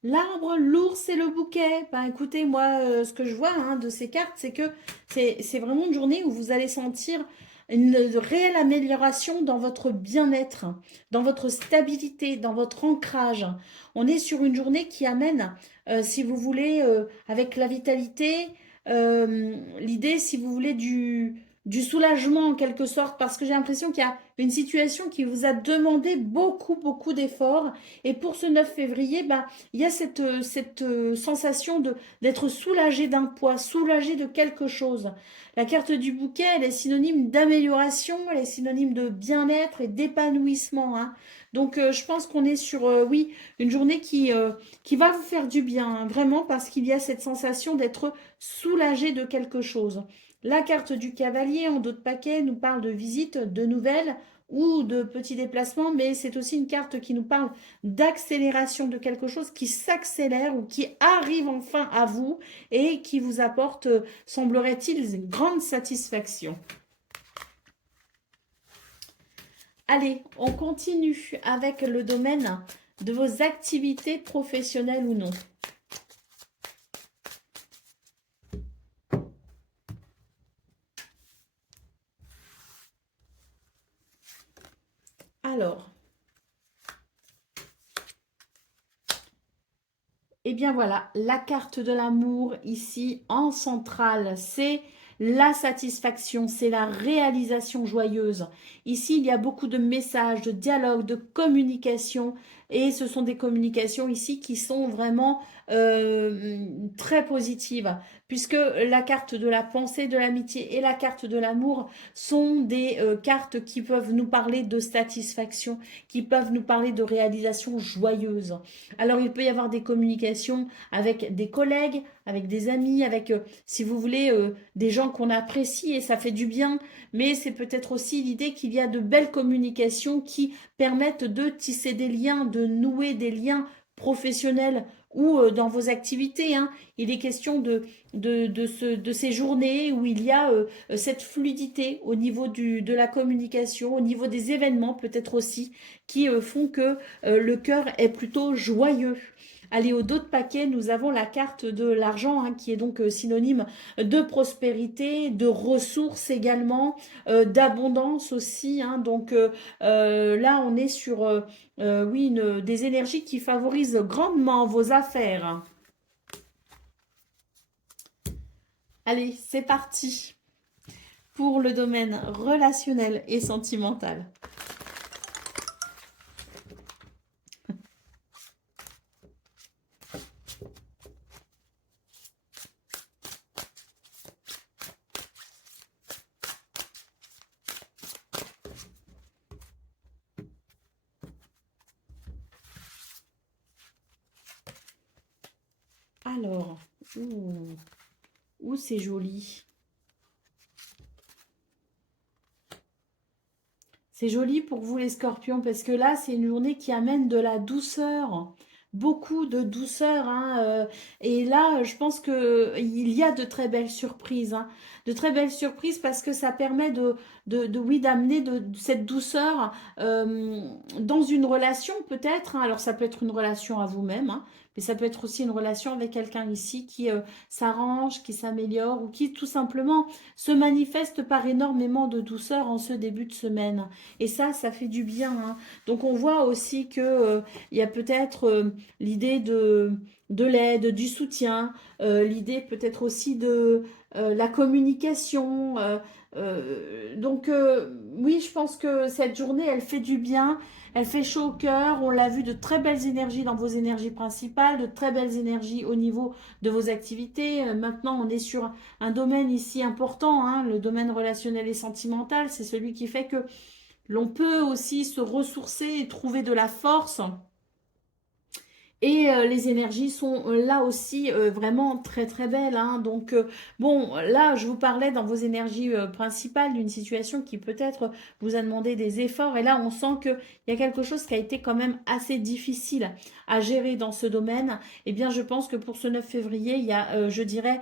L'arbre, l'ours et le bouquet. Ben écoutez, moi, ce que je vois hein, de ces cartes, c'est que c'est vraiment une journée où vous allez sentir une réelle amélioration dans votre bien-être, dans votre stabilité, dans votre ancrage. On est sur une journée qui amène, si vous voulez, avec la vitalité, l'idée, si vous voulez, du soulagement en quelque sorte, parce que j'ai l'impression qu'il y a une situation qui vous a demandé beaucoup, beaucoup d'efforts. Et pour ce 9 février, ben, il y a cette sensation d'être soulagé d'un poids, soulagé de quelque chose. La carte du bouquet, elle est synonyme d'amélioration, elle est synonyme de bien-être et d'épanouissement, hein. Donc, je pense qu'on est sur, oui, une journée qui va vous faire du bien, hein, vraiment, parce qu'il y a cette sensation d'être soulagé de quelque chose. La carte du cavalier en dos de paquet nous parle de visites, de nouvelles ou de petits déplacements, mais c'est aussi une carte qui nous parle d'accélération de quelque chose qui s'accélère ou qui arrive enfin à vous et qui vous apporte, semblerait-il, une grande satisfaction. Allez, on continue avec le domaine de vos activités professionnelles ou non. Alors, eh bien voilà, la carte de l'amour ici en centrale, c'est la satisfaction, c'est la réalisation joyeuse. Ici, il y a beaucoup de messages, de dialogues, de communication et ce sont des communications ici qui sont vraiment très positives puisque la carte de la pensée, de l'amitié et la carte de l'amour sont des cartes qui peuvent nous parler de satisfaction, qui peuvent nous parler de réalisation joyeuse. Alors, il peut y avoir des communications avec des collègues, avec des amis, avec, si vous voulez, des gens qu'on apprécie et ça fait du bien. Mais c'est peut-être aussi l'idée qu'il y a de belles communications qui permettent de tisser des liens, de nouer des liens professionnels ou dans vos activités. Hein. Il est question de ces journées où il y a cette fluidité au niveau de la communication, au niveau des événements peut-être aussi, qui font que le cœur est plutôt joyeux. Allez, au dos de paquet, nous avons la carte de l'argent, hein, qui est donc synonyme de prospérité, de ressources également, d'abondance aussi. Hein. Donc là, on est sur oui, des énergies qui favorisent grandement vos affaires. Allez, c'est parti pour le domaine relationnel et sentimental. Alors, c'est joli. C'est joli pour vous les scorpions parce que là, c'est une journée qui amène de la douceur, beaucoup de douceur. Hein, et là, je pense qu'il y a de très belles surprises. Hein, de très belles surprises parce que ça permet oui, d'amener de cette douceur dans une relation peut-être. Hein. Alors, ça peut être une relation à vous-même, hein, mais ça peut être aussi une relation avec quelqu'un ici qui s'arrange, qui s'améliore ou qui tout simplement se manifeste par énormément de douceur en ce début de semaine. Et ça fait du bien. Hein. Donc on voit aussi que il y a peut-être l'idée de l'aide, du soutien, l'idée peut-être aussi de la communication. Donc oui, je pense que cette journée, elle fait du bien. Elle fait chaud au cœur. On l'a vu, de très belles énergies dans vos énergies principales, de très belles énergies au niveau de vos activités. Maintenant, on est sur un domaine ici important, hein, le domaine relationnel et sentimental. C'est celui qui fait que l'on peut aussi se ressourcer et trouver de la force. Et les énergies sont là aussi vraiment très très belles. Hein. Donc bon, là je vous parlais dans vos énergies principales d'une situation qui peut-être vous a demandé des efforts. Et là on sent qu'il y a quelque chose qui a été quand même assez difficile à gérer dans ce domaine. Eh bien je pense que pour ce 9 février, il y a, je dirais,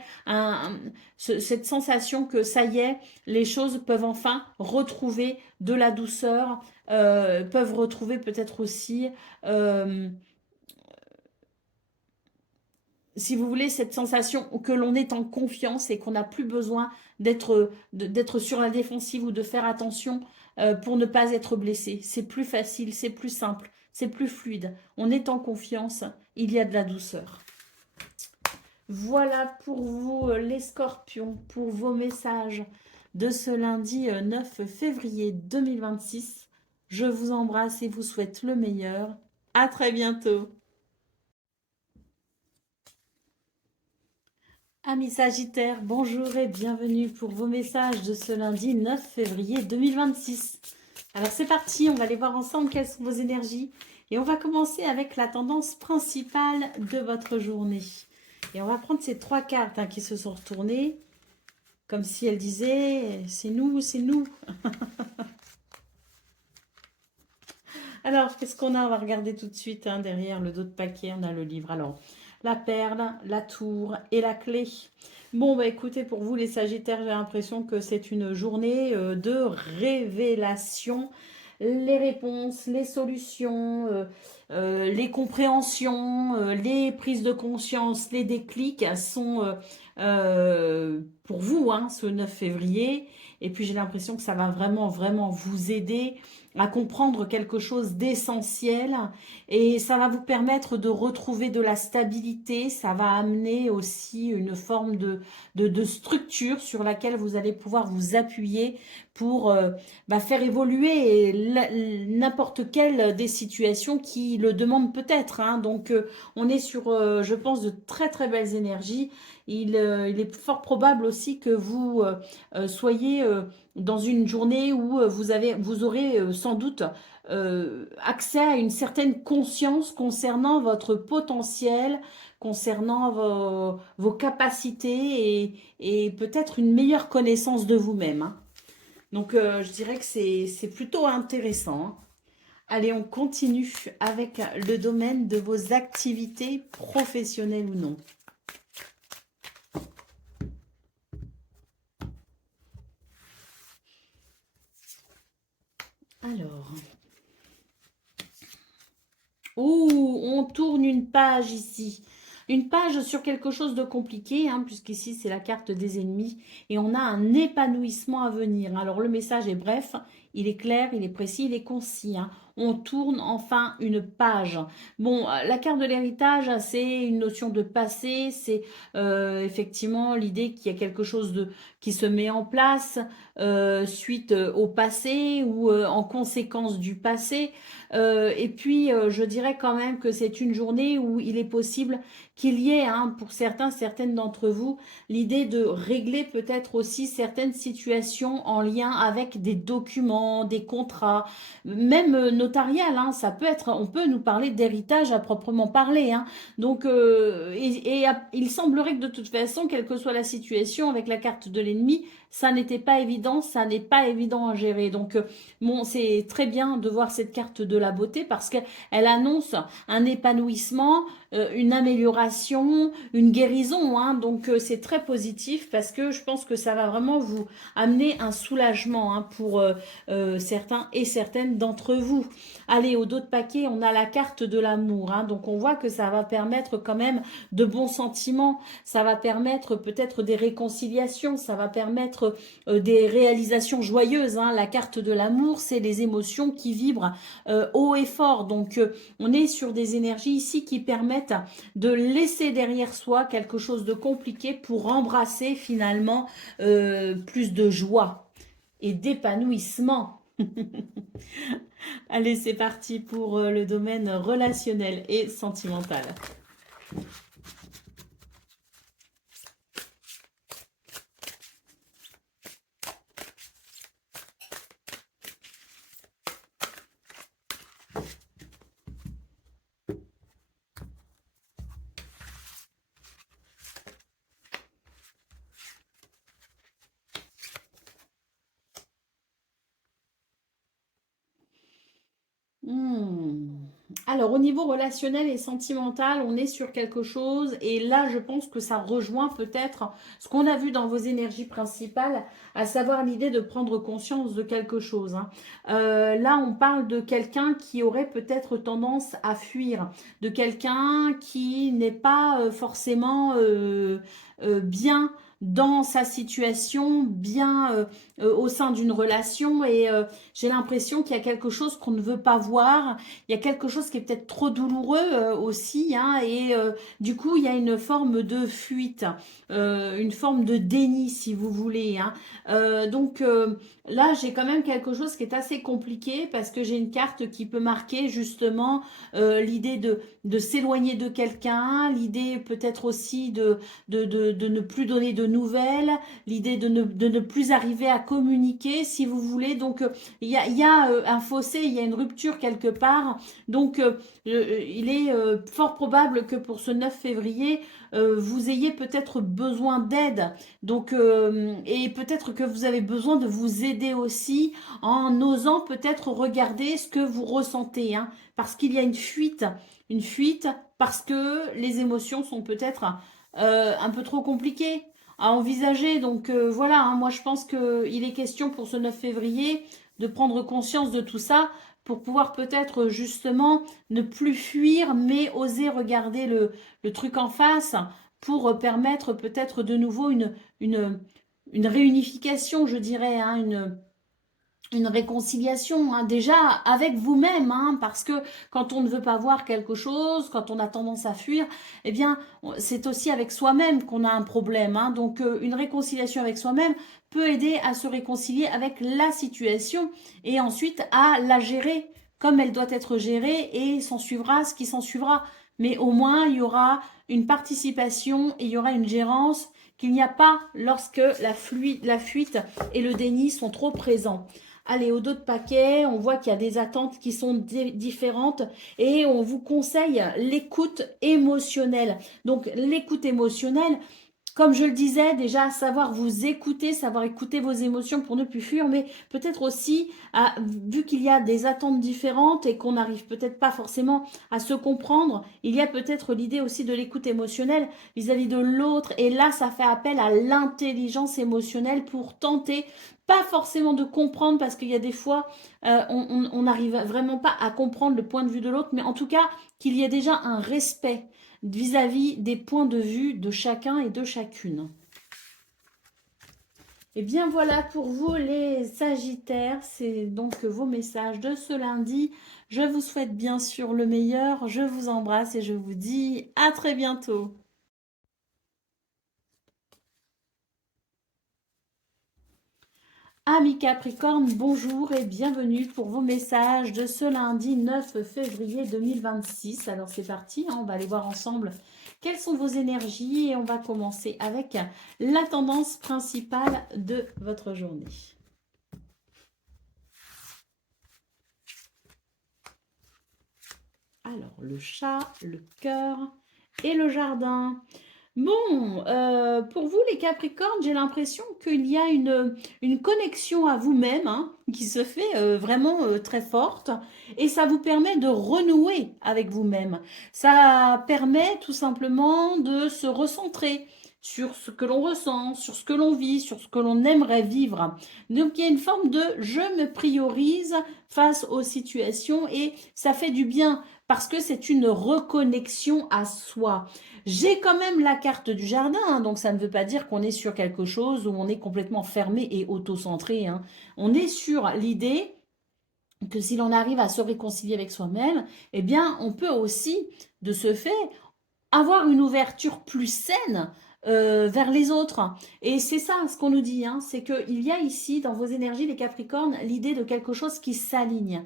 cette sensation que ça y est, les choses peuvent enfin retrouver de la douceur, peuvent retrouver peut-être aussi... si vous voulez, cette sensation que l'on est en confiance et qu'on n'a plus besoin d'être sur la défensive ou de faire attention pour ne pas être blessé. C'est plus facile, c'est plus simple, c'est plus fluide. On est en confiance, il y a de la douceur. Voilà pour vous les scorpions, pour vos messages de ce lundi 9 février 2026. Je vous embrasse et vous souhaite le meilleur. À très bientôt. Amis Sagittaires, bonjour et bienvenue pour vos messages de ce lundi 9 février 2026. Alors c'est parti, on va aller voir ensemble quelles sont vos énergies et on va commencer avec la tendance principale de votre journée. Et on va prendre ces trois cartes hein, qui se sont retournées comme si elles disaient « c'est nous, c'est nous ». Alors, qu'est-ce qu'on a? On va regarder tout de suite hein, derrière le dos de paquet, on a le livre. Alors, la perle, la tour et la clé. Bon, bah écoutez, pour vous les Sagittaires, j'ai l'impression que c'est une journée de révélation. Les réponses, les solutions, les compréhensions, les prises de conscience, les déclics sont pour vous, hein, ce 9 février. Et puis j'ai l'impression que ça va vraiment, vraiment vous aider à comprendre quelque chose d'essentiel et ça va vous permettre de retrouver de la stabilité, ça va amener aussi une forme de structure sur laquelle vous allez pouvoir vous appuyer pour faire évoluer n'importe quelle des situations qui le demandent peut-être, hein. Donc on est sur, je pense, de très très belles énergies. Il est fort probable aussi que vous soyez dans une journée où vous aurez sans doute accès à une certaine conscience concernant votre potentiel, concernant vos capacités et peut-être une meilleure connaissance de vous-même, hein. Donc je dirais que c'est plutôt intéressant, hein. Allez, on continue avec le domaine de vos activités professionnelles ou non. Alors, oh, on tourne une page ici. Une page sur quelque chose de compliqué, hein, puisqu'ici c'est la carte des ennemis et on a un épanouissement à venir. Alors le message est bref, il est clair, il est précis, il est concis, hein. On tourne enfin une page. Bon, la carte de l'héritage, c'est une notion de passé, c'est effectivement l'idée qu'il y a quelque chose qui se met en place suite au passé ou en conséquence du passé. Et puis, je dirais quand même que c'est une journée où il est possible qu'il y ait, hein, pour certains, certaines d'entre vous, l'idée de régler peut-être aussi certaines situations en lien avec des documents, des contrats, même notarial, hein, ça peut être, on peut nous parler d'héritage à proprement parler, hein. Donc, il semblerait que de toute façon, quelle que soit la situation avec la carte de l'ennemi, ça n'était pas évident, ça n'est pas évident à gérer. Donc, bon, c'est très bien de voir cette carte de la beauté parce qu'elle annonce un épanouissement, une amélioration, une guérison, hein. Donc c'est très positif parce que je pense que ça va vraiment vous amener un soulagement, hein, pour certains et certaines d'entre vous. Allez, au dos de paquet, on a la carte de l'amour, hein. Donc on voit que ça va permettre quand même de bons sentiments, ça va permettre peut-être des réconciliations, ça va permettre des réalisations joyeuses, hein. La carte de l'amour, c'est les émotions qui vibrent haut et fort. Donc on est sur des énergies ici qui permettent de laisser derrière soi quelque chose de compliqué pour embrasser finalement plus de joie et d'épanouissement. Allez, c'est parti pour le domaine relationnel et sentimental. Alors, au niveau relationnel et sentimental, on est sur quelque chose, et là, je pense que ça rejoint peut-être ce qu'on a vu dans vos énergies principales, à savoir l'idée de prendre conscience de quelque chose, hein. Là, on parle de quelqu'un qui aurait peut-être tendance à fuir, de quelqu'un qui n'est pas forcément bien dans sa situation, bien au sein d'une relation, et j'ai l'impression qu'il y a quelque chose qu'on ne veut pas voir, il y a quelque chose qui est peut-être trop douloureux aussi, hein, et du coup il y a une forme de fuite, une forme de déni si vous voulez, hein. Donc là j'ai quand même quelque chose qui est assez compliqué parce que j'ai une carte qui peut marquer justement l'idée de s'éloigner de quelqu'un, l'idée peut-être aussi de ne plus donner de nouvelles, l'idée de ne plus arriver à communiquer si vous voulez. Donc il y a un fossé, il y a une rupture quelque part. Donc il est fort probable que pour ce 9 février, vous ayez peut-être besoin d'aide. Donc et peut-être que vous avez besoin de vous aider aussi en osant peut-être regarder ce que vous ressentez, hein, parce qu'il y a une fuite parce que les émotions sont peut-être un peu trop compliquées à envisager. Donc voilà, hein, moi je pense qu'il est question pour ce 9 février de prendre conscience de tout ça pour pouvoir peut-être justement ne plus fuir, mais oser regarder le truc en face pour permettre peut-être de nouveau une réunification, je dirais, hein, une réconciliation, hein, déjà avec vous-même, hein, parce que quand on ne veut pas voir quelque chose, quand on a tendance à fuir, eh bien, c'est aussi avec soi-même qu'on a un problème, hein. Donc, une réconciliation avec soi-même peut aider à se réconcilier avec la situation et ensuite à la gérer comme elle doit être gérée et s'en suivra ce qui s'en suivra. Mais au moins, il y aura une participation et il y aura une gérance qu'il n'y a pas lorsque la fuite et le déni sont trop présents. Allez, au dos de paquet, on voit qu'il y a des attentes qui sont différentes et on vous conseille l'écoute émotionnelle. Donc, l'écoute émotionnelle, comme je le disais, déjà savoir vous écouter, savoir écouter vos émotions pour ne plus fuir, mais peut-être aussi, vu qu'il y a des attentes différentes et qu'on n'arrive peut-être pas forcément à se comprendre, il y a peut-être l'idée aussi de l'écoute émotionnelle vis-à-vis de l'autre. Et là, ça fait appel à l'intelligence émotionnelle pour tenter, pas forcément de comprendre, parce qu'il y a des fois, on n'arrive vraiment pas à comprendre le point de vue de l'autre, mais en tout cas, qu'il y ait déjà un respect vis-à-vis des points de vue de chacun et de chacune. Et bien voilà pour vous les Sagittaires, c'est donc vos messages de ce lundi. Je vous souhaite bien sûr le meilleur, je vous embrasse et je vous dis à très bientôt. Amis Capricorne, bonjour et bienvenue pour vos messages de ce lundi 9 février 2026. Alors c'est parti, hein, on va aller voir ensemble quelles sont vos énergies et on va commencer avec la tendance principale de votre journée. Alors le chat, le cœur et le jardin. Bon, pour vous les Capricornes, j'ai l'impression qu'il y a une connexion à vous-même, hein, qui se fait vraiment très forte et ça vous permet de renouer avec vous-même. Ça permet tout simplement de se recentrer sur ce que l'on ressent, sur ce que l'on vit, sur ce que l'on aimerait vivre. Donc il y a une forme de je me priorise face aux situations et ça fait du bien parce que c'est une reconnexion à soi. J'ai quand même la carte du jardin, hein, donc ça ne veut pas dire qu'on est sur quelque chose où on est complètement fermé et auto-centré, hein. On est sur l'idée que si l'on arrive à se réconcilier avec soi-même, eh bien, on peut aussi, de ce fait, avoir une ouverture plus saine vers les autres. Et c'est ça ce qu'on nous dit, hein, c'est qu'il y a ici, dans vos énergies, les Capricornes, l'idée de quelque chose qui s'aligne.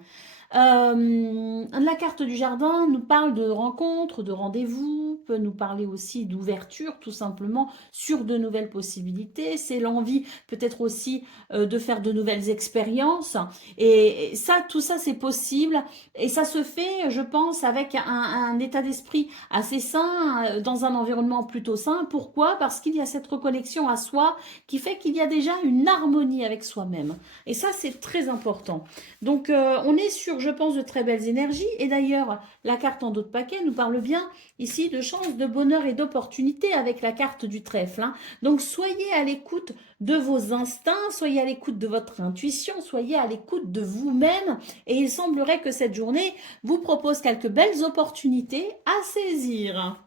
La carte du jardin nous parle de rencontres, de rendez-vous, peut nous parler aussi d'ouverture, tout simplement, sur de nouvelles possibilités. C'est l'envie peut-être aussi de faire de nouvelles expériences. Et ça, tout ça, c'est possible. Et ça se fait, je pense, avec un état d'esprit assez sain, dans un environnement plutôt sain. Pourquoi? Parce qu'il y a cette reconnexion à soi qui fait qu'il y a déjà une harmonie avec soi-même. Et ça, c'est très important. Donc, on est sur, je pense, de très belles énergies. Et d'ailleurs, la carte en dos de paquet nous parle bien ici de chance, de bonheur et d'opportunité avec la carte du trèfle, hein. Donc, soyez à l'écoute de vos instincts, soyez à l'écoute de votre intuition, soyez à l'écoute de vous-même. Et il semblerait que cette journée vous propose quelques belles opportunités à saisir.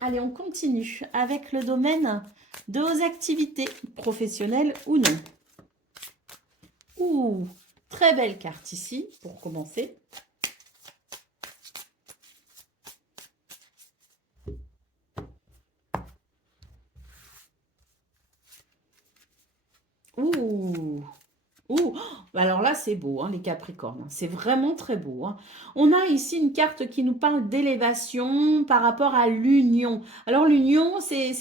Allez, on continue avec le domaine de vos activités professionnelles ou non. Ouh, très belle carte ici, pour commencer. Ouh, ouh, alors là, c'est beau, hein, les Capricornes. C'est vraiment très beau, hein. On a ici une carte qui nous parle d'élévation par rapport à l'union. Alors, l'union, c'est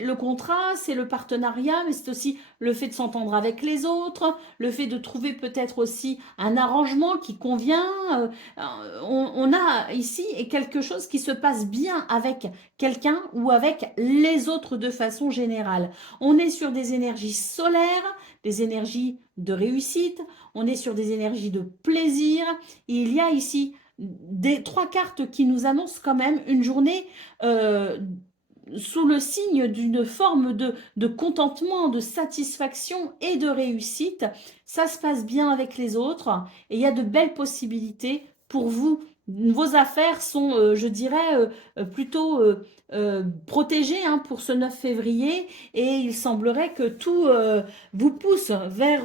le contrat, c'est le partenariat, mais c'est aussi le fait de s'entendre avec les autres, le fait de trouver peut-être aussi un arrangement qui convient. On a ici quelque chose qui se passe bien avec quelqu'un ou avec les autres de façon générale. On est sur des énergies solaires, des énergies de réussite, on est sur des énergies de plaisir. Il y a ici trois cartes qui nous annoncent quand même une journée sous le signe d'une forme de contentement, de satisfaction et de réussite. Ça se passe bien avec les autres et il y a de belles possibilités pour vous Vos affaires sont, je dirais, plutôt protégées hein, pour ce 9 février et il semblerait que tout vous pousse vers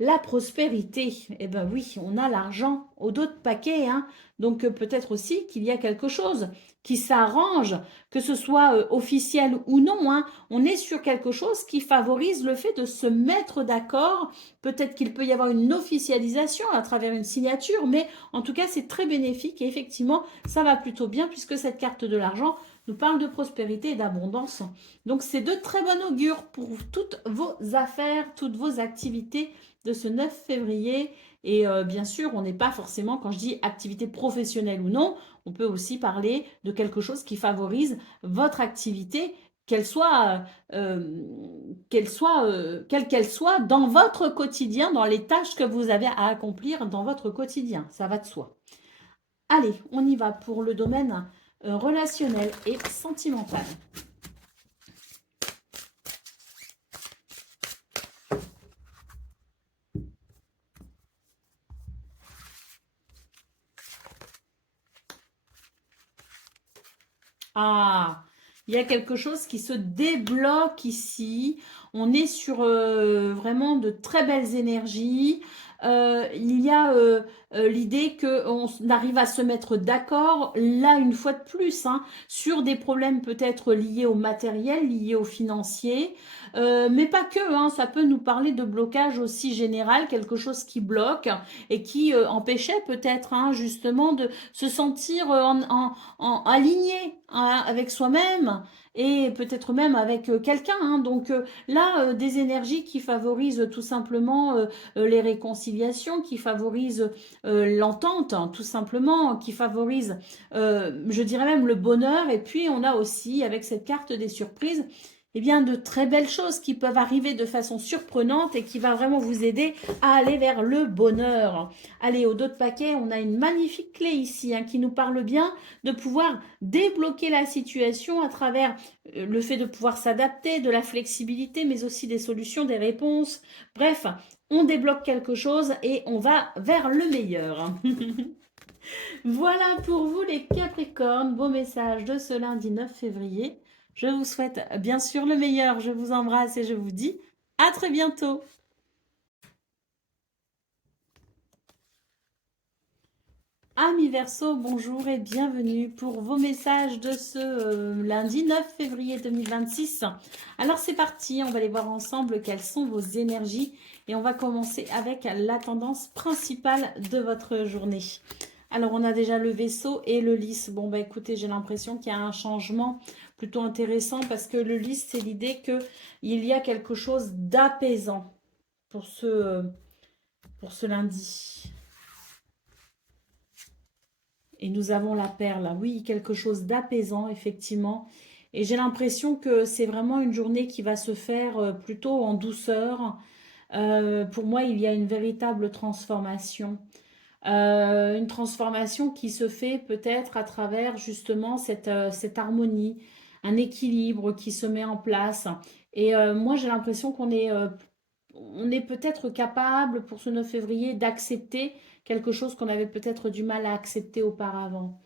la prospérité. Eh bien oui, on a l'argent au dos de paquet, hein. Donc peut-être aussi qu'il y a quelque chose qui s'arrange, que ce soit officiel ou non, hein. On est sur quelque chose qui favorise le fait de se mettre d'accord. Peut-être qu'il peut y avoir une officialisation à travers une signature, mais en tout cas, c'est très bénéfique et effectivement, ça va plutôt bien puisque cette carte de l'argent nous parle de prospérité et d'abondance. Donc, c'est de très bon augure pour toutes vos affaires, toutes vos activités de ce 9 février. Et bien sûr, on n'est pas forcément, quand je dis activité professionnelle ou non, on peut aussi parler de quelque chose qui favorise votre activité, quelle qu'elle soit dans votre quotidien, dans les tâches que vous avez à accomplir dans votre quotidien. Ça va de soi. Allez, on y va pour le domaine relationnel et sentimental. Ah, il y a quelque chose qui se débloque ici. On est sur vraiment de très belles énergies. Il y a l'idée qu'on arrive à se mettre d'accord, là une fois de plus, hein, sur des problèmes peut-être liés au matériel, liés au financier, mais pas que, hein, ça peut nous parler de blocage aussi général, quelque chose qui bloque et qui empêchait peut-être hein, justement de se sentir aligné hein, avec soi-même et peut-être même avec quelqu'un. Hein. Donc là, des énergies qui favorisent tout simplement les réconciliations, qui favorisent l'entente, hein, tout simplement, qui favorisent, je dirais même, le bonheur. Et puis, on a aussi, avec cette carte des surprises, eh bien, de très belles choses qui peuvent arriver de façon surprenante et qui va vraiment vous aider à aller vers le bonheur. Allez, au dos de paquet, on a une magnifique clé ici hein, qui nous parle bien de pouvoir débloquer la situation à travers le fait de pouvoir s'adapter, de la flexibilité, mais aussi des solutions, des réponses. Bref, on débloque quelque chose et on va vers le meilleur. Voilà pour vous les Capricornes, beau message de ce lundi 9 février. Je vous souhaite bien sûr le meilleur, je vous embrasse et je vous dis à très bientôt. Amis Verseau, bonjour et bienvenue pour vos messages de ce lundi 9 février 2026. Alors c'est parti, on va aller voir ensemble quelles sont vos énergies et on va commencer avec la tendance principale de votre journée. Alors on a déjà le Verseau et le Lys. Bon bah écoutez, j'ai l'impression qu'il y a un changement plutôt intéressant parce que le Lys c'est l'idée qu'il y a quelque chose d'apaisant pour ce lundi. Et nous avons la perle, oui, quelque chose d'apaisant, effectivement. Et j'ai l'impression que c'est vraiment une journée qui va se faire plutôt en douceur. Pour moi, il y a une véritable transformation. Une transformation qui se fait peut-être à travers justement cette harmonie, un équilibre qui se met en place. Et moi, j'ai l'impression on est peut-être capable pour ce 9 février d'accepter quelque chose qu'on avait peut-être du mal à accepter auparavant.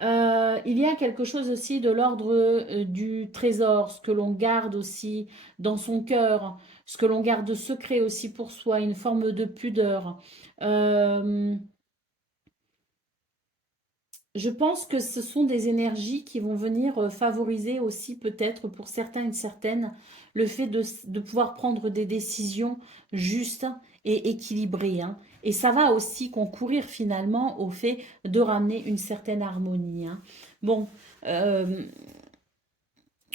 Il y a quelque chose aussi de l'ordre du trésor, ce que l'on garde aussi dans son cœur, ce que l'on garde secret aussi pour soi, une forme de pudeur. Euh, je pense que ce sont des énergies qui vont venir favoriser aussi peut-être pour certains et certaines le fait de pouvoir prendre des décisions justes et équilibrées. Hein. Et ça va aussi concourir finalement au fait de ramener une certaine harmonie. Hein. Bon, euh,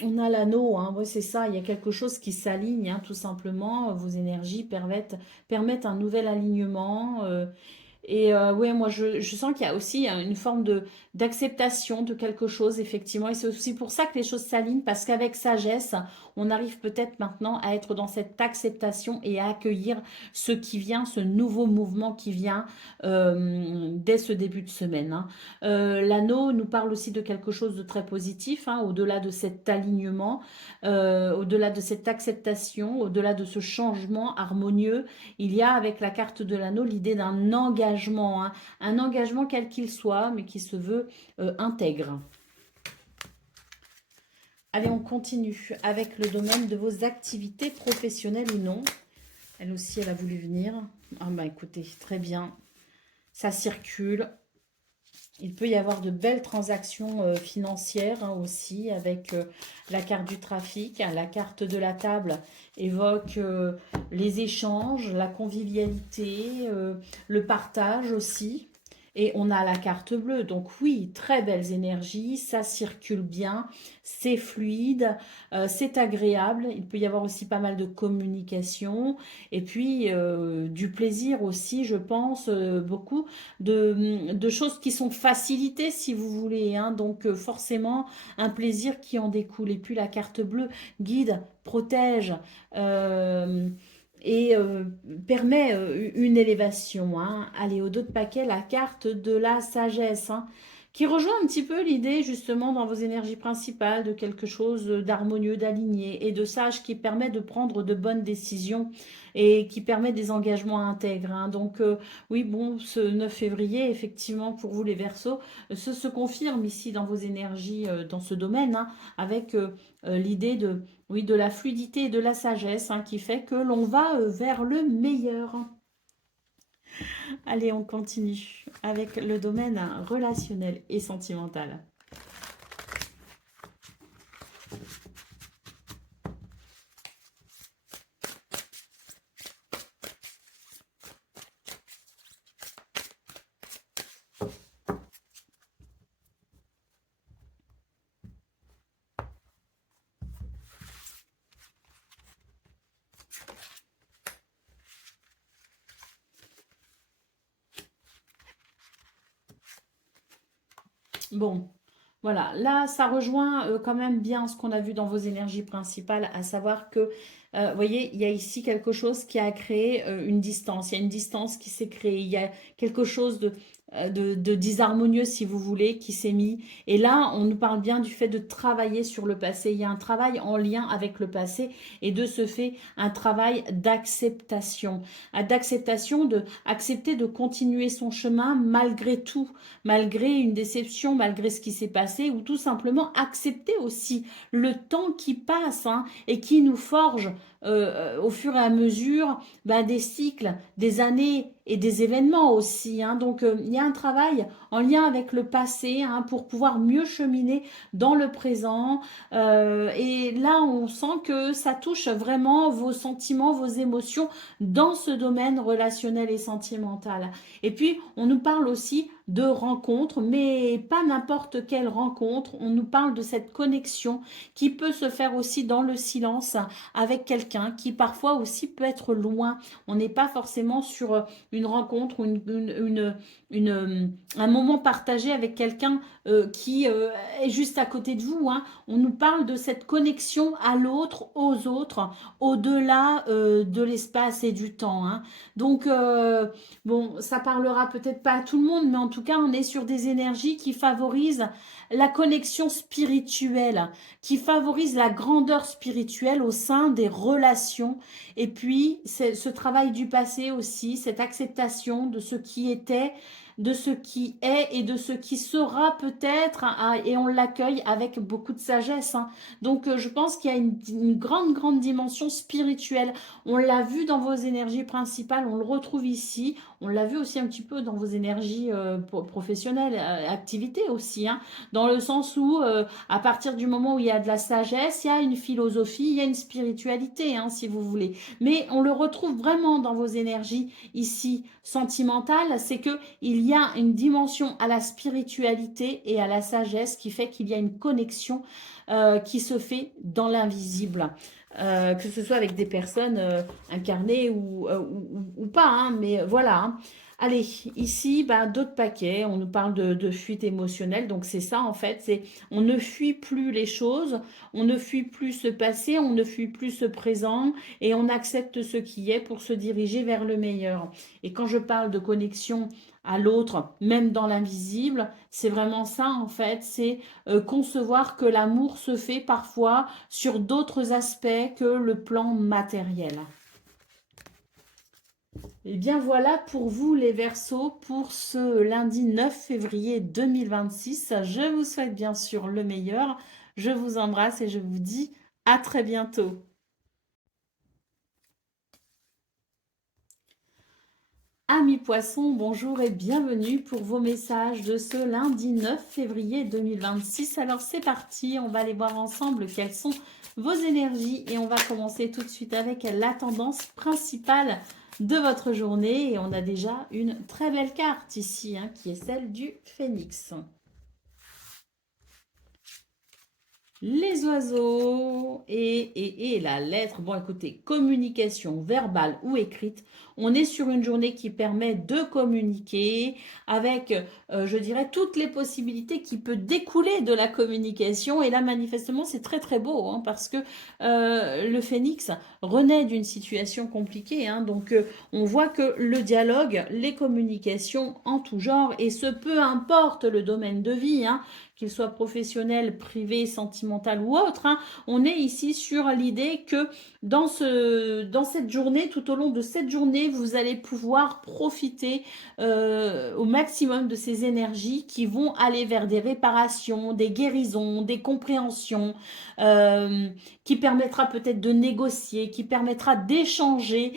on a l'anneau, hein, ouais, c'est ça, il y a quelque chose qui s'aligne hein, tout simplement. Vos énergies permettent un nouvel alignement. Et ouais, moi je sens qu'il y a aussi une forme d'acceptation de quelque chose, effectivement. Et c'est aussi pour ça que les choses s'alignent, parce qu'avec sagesse, on arrive peut-être maintenant à être dans cette acceptation et à accueillir ce qui vient, ce nouveau mouvement qui vient dès ce début de semaine. Hein. L'anneau nous parle aussi de quelque chose de très positif, hein, au-delà de cet alignement, au-delà de cette acceptation, au-delà de ce changement harmonieux. Il y a avec la carte de l'anneau l'idée d'un engagement engagement, hein, un engagement quel qu'il soit, mais qui se veut intègre. Allez, on continue avec le domaine de vos activités professionnelles ou non. Elle aussi, elle a voulu venir. Ah bah écoutez, très bien. Ça circule. Il peut y avoir de belles transactions financières hein, aussi avec la carte du trafic. La carte de la table évoque les échanges, la convivialité, le partage aussi. Et on a la carte bleue. Donc oui, très belles énergies, ça circule bien, c'est fluide, c'est agréable. Il peut y avoir aussi pas mal de communication. Et puis du plaisir aussi, je pense, beaucoup de choses qui sont facilitées si vous voulez. Hein. Donc forcément, un plaisir qui en découle. Et puis la carte bleue guide, protège. euh, et permet une élévation. Hein. Allez, au dos de paquet, la carte de la sagesse, hein, qui rejoint un petit peu l'idée justement dans vos énergies principales de quelque chose d'harmonieux, d'aligné et de sage qui permet de prendre de bonnes décisions et qui permet des engagements intègres. Hein. Donc oui, bon, ce 9 février, effectivement, pour vous les Verseaux, se confirme ici dans vos énergies, dans ce domaine, hein, avec l'idée de oui, de la fluidité et de la sagesse hein, qui fait que l'on va vers le meilleur. Allez, on continue avec le domaine relationnel et sentimental. Bon, voilà, là, ça rejoint quand même bien ce qu'on a vu dans vos énergies principales, à savoir que, vous voyez, il y a ici quelque chose qui a créé une distance. Il y a une distance qui s'est créée. Il y a quelque chose de disharmonieux, si vous voulez, qui s'est mis. Et là, on nous parle bien du fait de travailler sur le passé. Il y a un travail en lien avec le passé et de ce fait, un travail d'acceptation. D'acceptation, de accepter de continuer son chemin malgré tout, malgré une déception, malgré ce qui s'est passé, ou tout simplement accepter aussi le temps qui passe hein, et qui nous forge au fur et à mesure ben, des cycles, des années et des événements aussi. Hein. Donc il y a un travail en lien avec le passé hein, pour pouvoir mieux cheminer dans le présent. Et là, on sent que ça touche vraiment vos sentiments, vos émotions dans ce domaine relationnel et sentimental. Et puis, on nous parle aussi de rencontres, mais pas n'importe quelle rencontre. On nous parle de cette connexion qui peut se faire aussi dans le silence avec quelqu'un qui parfois aussi peut être loin. On n'est pas forcément sur une rencontre ou un moment partagé avec quelqu'un qui est juste à côté de vous. Hein. On nous parle de cette connexion à l'autre, aux autres, au-delà de l'espace et du temps. Hein. Donc, bon, ça parlera peut-être pas à tout le monde, mais en tout cas, on est sur des énergies qui favorisent la connexion spirituelle, qui favorisent la grandeur spirituelle au sein des relations. Et puis, c'est ce travail du passé aussi, cette acceptation de ce qui était, de ce qui est et de ce qui sera peut-être, hein, et on l'accueille avec beaucoup de sagesse. Hein. Donc, je pense qu'il y a une grande, grande dimension spirituelle. On l'a vu dans vos énergies principales, on le retrouve ici. On l'a vu aussi un petit peu dans vos énergies professionnelles, activités aussi, hein, dans le sens où à partir du moment où il y a de la sagesse, il y a une philosophie, il y a une spiritualité, hein, si vous voulez. Mais on le retrouve vraiment dans vos énergies ici sentimentales, c'est que il y a une dimension à la spiritualité et à la sagesse qui fait qu'il y a une connexion qui se fait dans l'invisible. Que ce soit avec des personnes incarnées ou pas, hein, mais voilà. Hein. Allez, ici, ben, d'autres paquets, on nous parle de fuite émotionnelle, donc c'est ça en fait, c'est on ne fuit plus les choses, on ne fuit plus ce passé, on ne fuit plus ce présent, et on accepte ce qui est pour se diriger vers le meilleur. Et quand je parle de connexion à l'autre, même dans l'invisible, c'est vraiment ça en fait, c'est concevoir que l'amour se fait parfois sur d'autres aspects que le plan matériel. Eh bien voilà pour vous les Verseaux pour ce lundi 9 février 2026. Je vous souhaite bien sûr le meilleur. Je vous embrasse et je vous dis à très bientôt. Amis poissons, bonjour et bienvenue pour vos messages de ce lundi 9 février 2026. Alors c'est parti, on va aller voir ensemble quelles sont vos énergies et on va commencer tout de suite avec la tendance principale de votre journée. Et on a déjà une très belle carte ici, hein, qui est celle du Phénix. Les oiseaux et la lettre. Bon, écoutez, communication verbale ou écrite. On est sur une journée qui permet de communiquer avec, je dirais, toutes les possibilités qui peuvent découler de la communication. Et là, manifestement, c'est très très beau, hein, parce que le phénix renaît d'une situation compliquée, hein. Donc, on voit que le dialogue, les communications en tout genre, et ce peu importe le domaine de vie, hein, qu'il soit professionnel, privé, sentimental ou autre, hein, on est ici sur l'idée que dans cette journée, tout au long de cette journée, vous allez pouvoir profiter au maximum de ces énergies qui vont aller vers des réparations, des guérisons, des compréhensions, euh, qui permettra peut-être de négocier, qui permettra d'échanger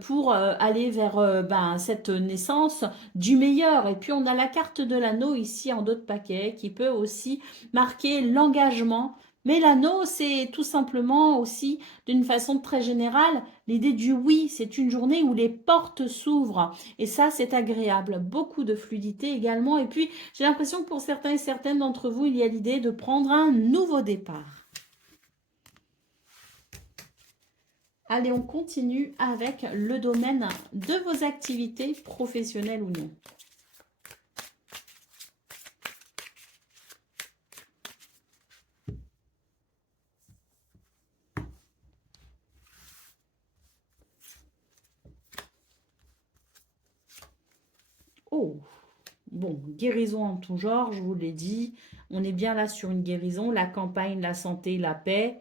pour aller vers cette naissance du meilleur. Et puis on a la carte de l'anneau ici en dos de paquet qui peut aussi marquer l'engagement. Mais l'anneau, c'est tout simplement aussi, d'une façon très générale, l'idée du oui. C'est une journée où les portes s'ouvrent. Et ça, c'est agréable. Beaucoup de fluidité également. Et puis, j'ai l'impression que pour certains et certaines d'entre vous, il y a l'idée de prendre un nouveau départ. Allez, on continue avec le domaine de vos activités professionnelles ou non. Oh, bon, guérison en tout genre, je vous l'ai dit. On est bien là sur une guérison. La campagne, la santé, la paix,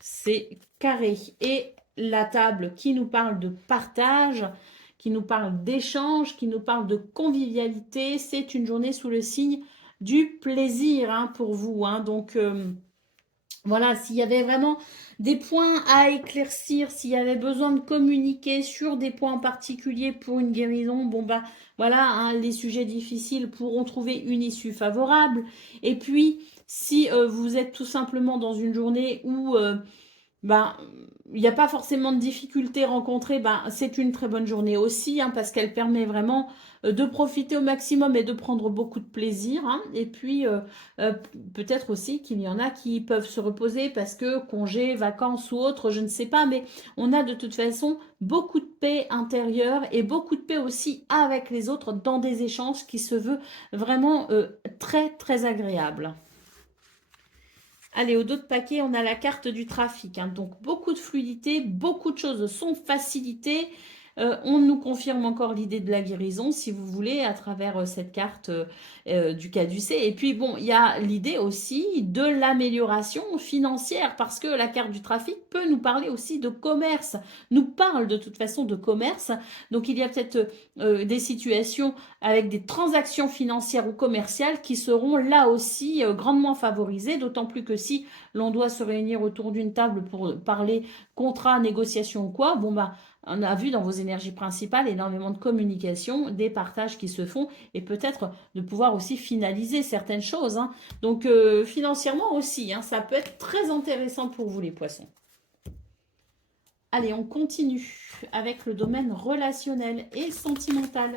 c'est carré. Et la table qui nous parle de partage, qui nous parle d'échange, qui nous parle de convivialité, c'est une journée sous le signe du plaisir, hein, pour vous, hein. Donc, voilà, s'il y avait vraiment des points à éclaircir, s'il y avait besoin de communiquer sur des points particuliers pour une guérison, bon bah voilà, hein, les sujets difficiles pourront trouver une issue favorable. Et puis, si vous êtes tout simplement dans une journée où ben, il n'y a pas forcément de difficultés rencontrées, ben, c'est une très bonne journée aussi, hein, parce qu'elle permet vraiment de profiter au maximum et de prendre beaucoup de plaisir, hein. Et puis, euh, peut-être aussi qu'il y en a qui peuvent se reposer parce que congés, vacances ou autre, je ne sais pas, mais on a de toute façon beaucoup de paix intérieure et beaucoup de paix aussi avec les autres dans des échanges qui se veulent vraiment très, très agréables. Allez, au dos de paquet, on a la carte du trafic, hein. Donc, beaucoup de fluidité, beaucoup de choses sont facilitées. On nous confirme encore l'idée de la guérison, si vous voulez, à travers cette carte du caducée. Et puis, bon, il y a l'idée aussi de l'amélioration financière, parce que la carte du trafic peut nous parler aussi de commerce, nous parle de toute façon de commerce. Donc, il y a peut-être des situations avec des transactions financières ou commerciales qui seront là aussi grandement favorisées, d'autant plus que si l'on doit se réunir autour d'une table pour parler contrat, négociation ou quoi, bon bah on a vu dans vos énergies principales énormément de communication, des partages qui se font et peut-être de pouvoir aussi finaliser certaines choses, hein. Donc financièrement aussi, hein, ça peut être très intéressant pour vous les poissons. Allez, on continue avec le domaine relationnel et sentimental.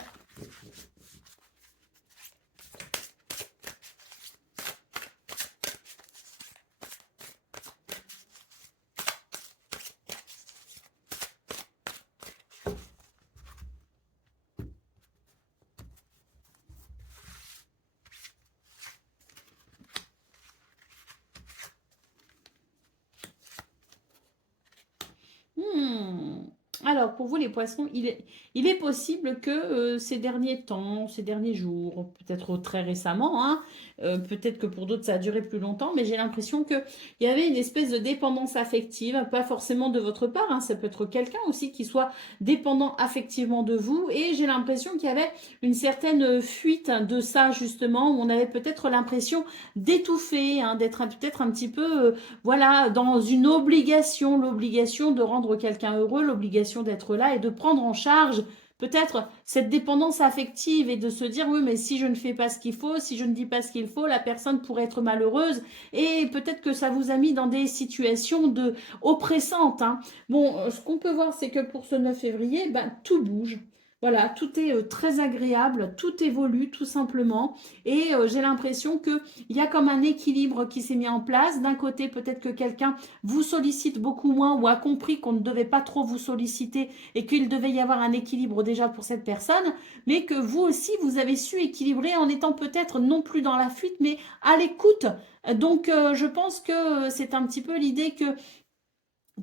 Alors, Alors, pour vous, les poissons, il est possible que ces derniers temps, ces derniers jours, peut-être très récemment, hein, peut-être que pour d'autres, ça a duré plus longtemps, mais j'ai l'impression qu'il y avait une espèce de dépendance affective, pas forcément de votre part, hein, ça peut être quelqu'un aussi qui soit dépendant affectivement de vous, et j'ai l'impression qu'il y avait une certaine fuite de ça, justement, où on avait peut-être l'impression d'étouffer, hein, d'être peut-être un petit peu... voilà, dans une obligation, l'obligation de rendre quelqu'un heureux, l'obligation d'être là et de prendre en charge peut-être cette dépendance affective et de se dire oui mais si je ne fais pas ce qu'il faut, si je ne dis pas ce qu'il faut, la personne pourrait être malheureuse et peut-être que ça vous a mis dans des situations de oppressantes, hein. Bon, ce qu'on peut voir c'est que pour ce 9 février, ben, tout bouge. Voilà, tout est très agréable, tout évolue tout simplement et j'ai l'impression que il y a comme un équilibre qui s'est mis en place. D'un côté, peut-être que quelqu'un vous sollicite beaucoup moins ou a compris qu'on ne devait pas trop vous solliciter et qu'il devait y avoir un équilibre déjà pour cette personne, mais que vous aussi, vous avez su équilibrer en étant peut-être non plus dans la fuite, mais à l'écoute. Donc, je pense que c'est un petit peu l'idée que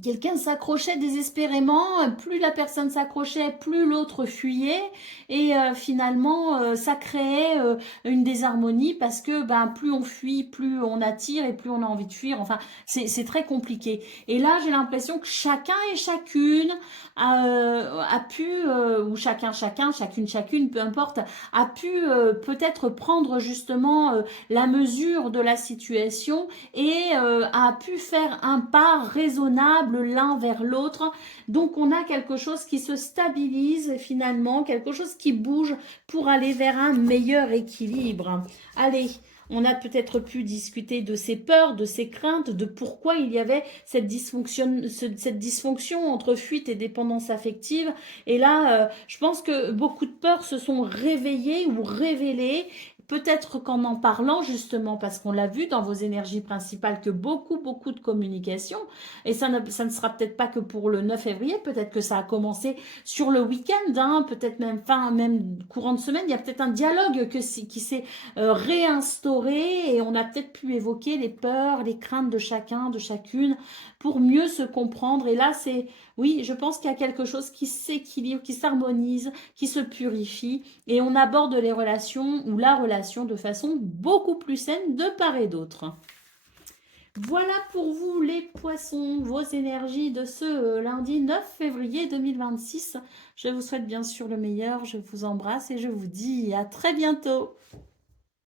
quelqu'un s'accrochait désespérément, plus la personne s'accrochait, plus l'autre fuyait, et finalement ça créait une désharmonie parce que ben, plus on fuit, plus on attire et plus on a envie de fuir. Enfin, c'est très compliqué. Et là, j'ai l'impression que chacun et chacune a pu, ou chacune, peu importe, a pu peut-être prendre justement la mesure de la situation et a pu faire un pas raisonnable l'un vers l'autre. Donc on a quelque chose qui se stabilise finalement, quelque chose qui bouge pour aller vers un meilleur équilibre. Allez, on a peut-être pu discuter de ses peurs, de ses craintes, de pourquoi il y avait cette dysfonction entre fuite et dépendance affective. Et là, je pense que beaucoup de peurs se sont réveillées ou révélées. Peut-être qu'en en parlant justement, parce qu'on l'a vu dans vos énergies principales, que beaucoup de communication, et ça ne sera peut-être pas que pour le 9 février, peut-être que ça a commencé sur le week-end, hein, peut-être même même courant de semaine, il y a peut-être un dialogue qui s'est réinstauré et on a peut-être pu évoquer les peurs, les craintes de chacun, de chacune, pour mieux se comprendre. Et là, oui, je pense qu'il y a quelque chose qui s'équilibre, qui s'harmonise, qui se purifie, et on aborde les relations ou la relation de façon beaucoup plus saine de part et d'autre. Voilà pour vous les poissons, vos énergies de ce lundi 9 février 2026. Je vous souhaite bien sûr le meilleur, je vous embrasse et je vous dis à très bientôt.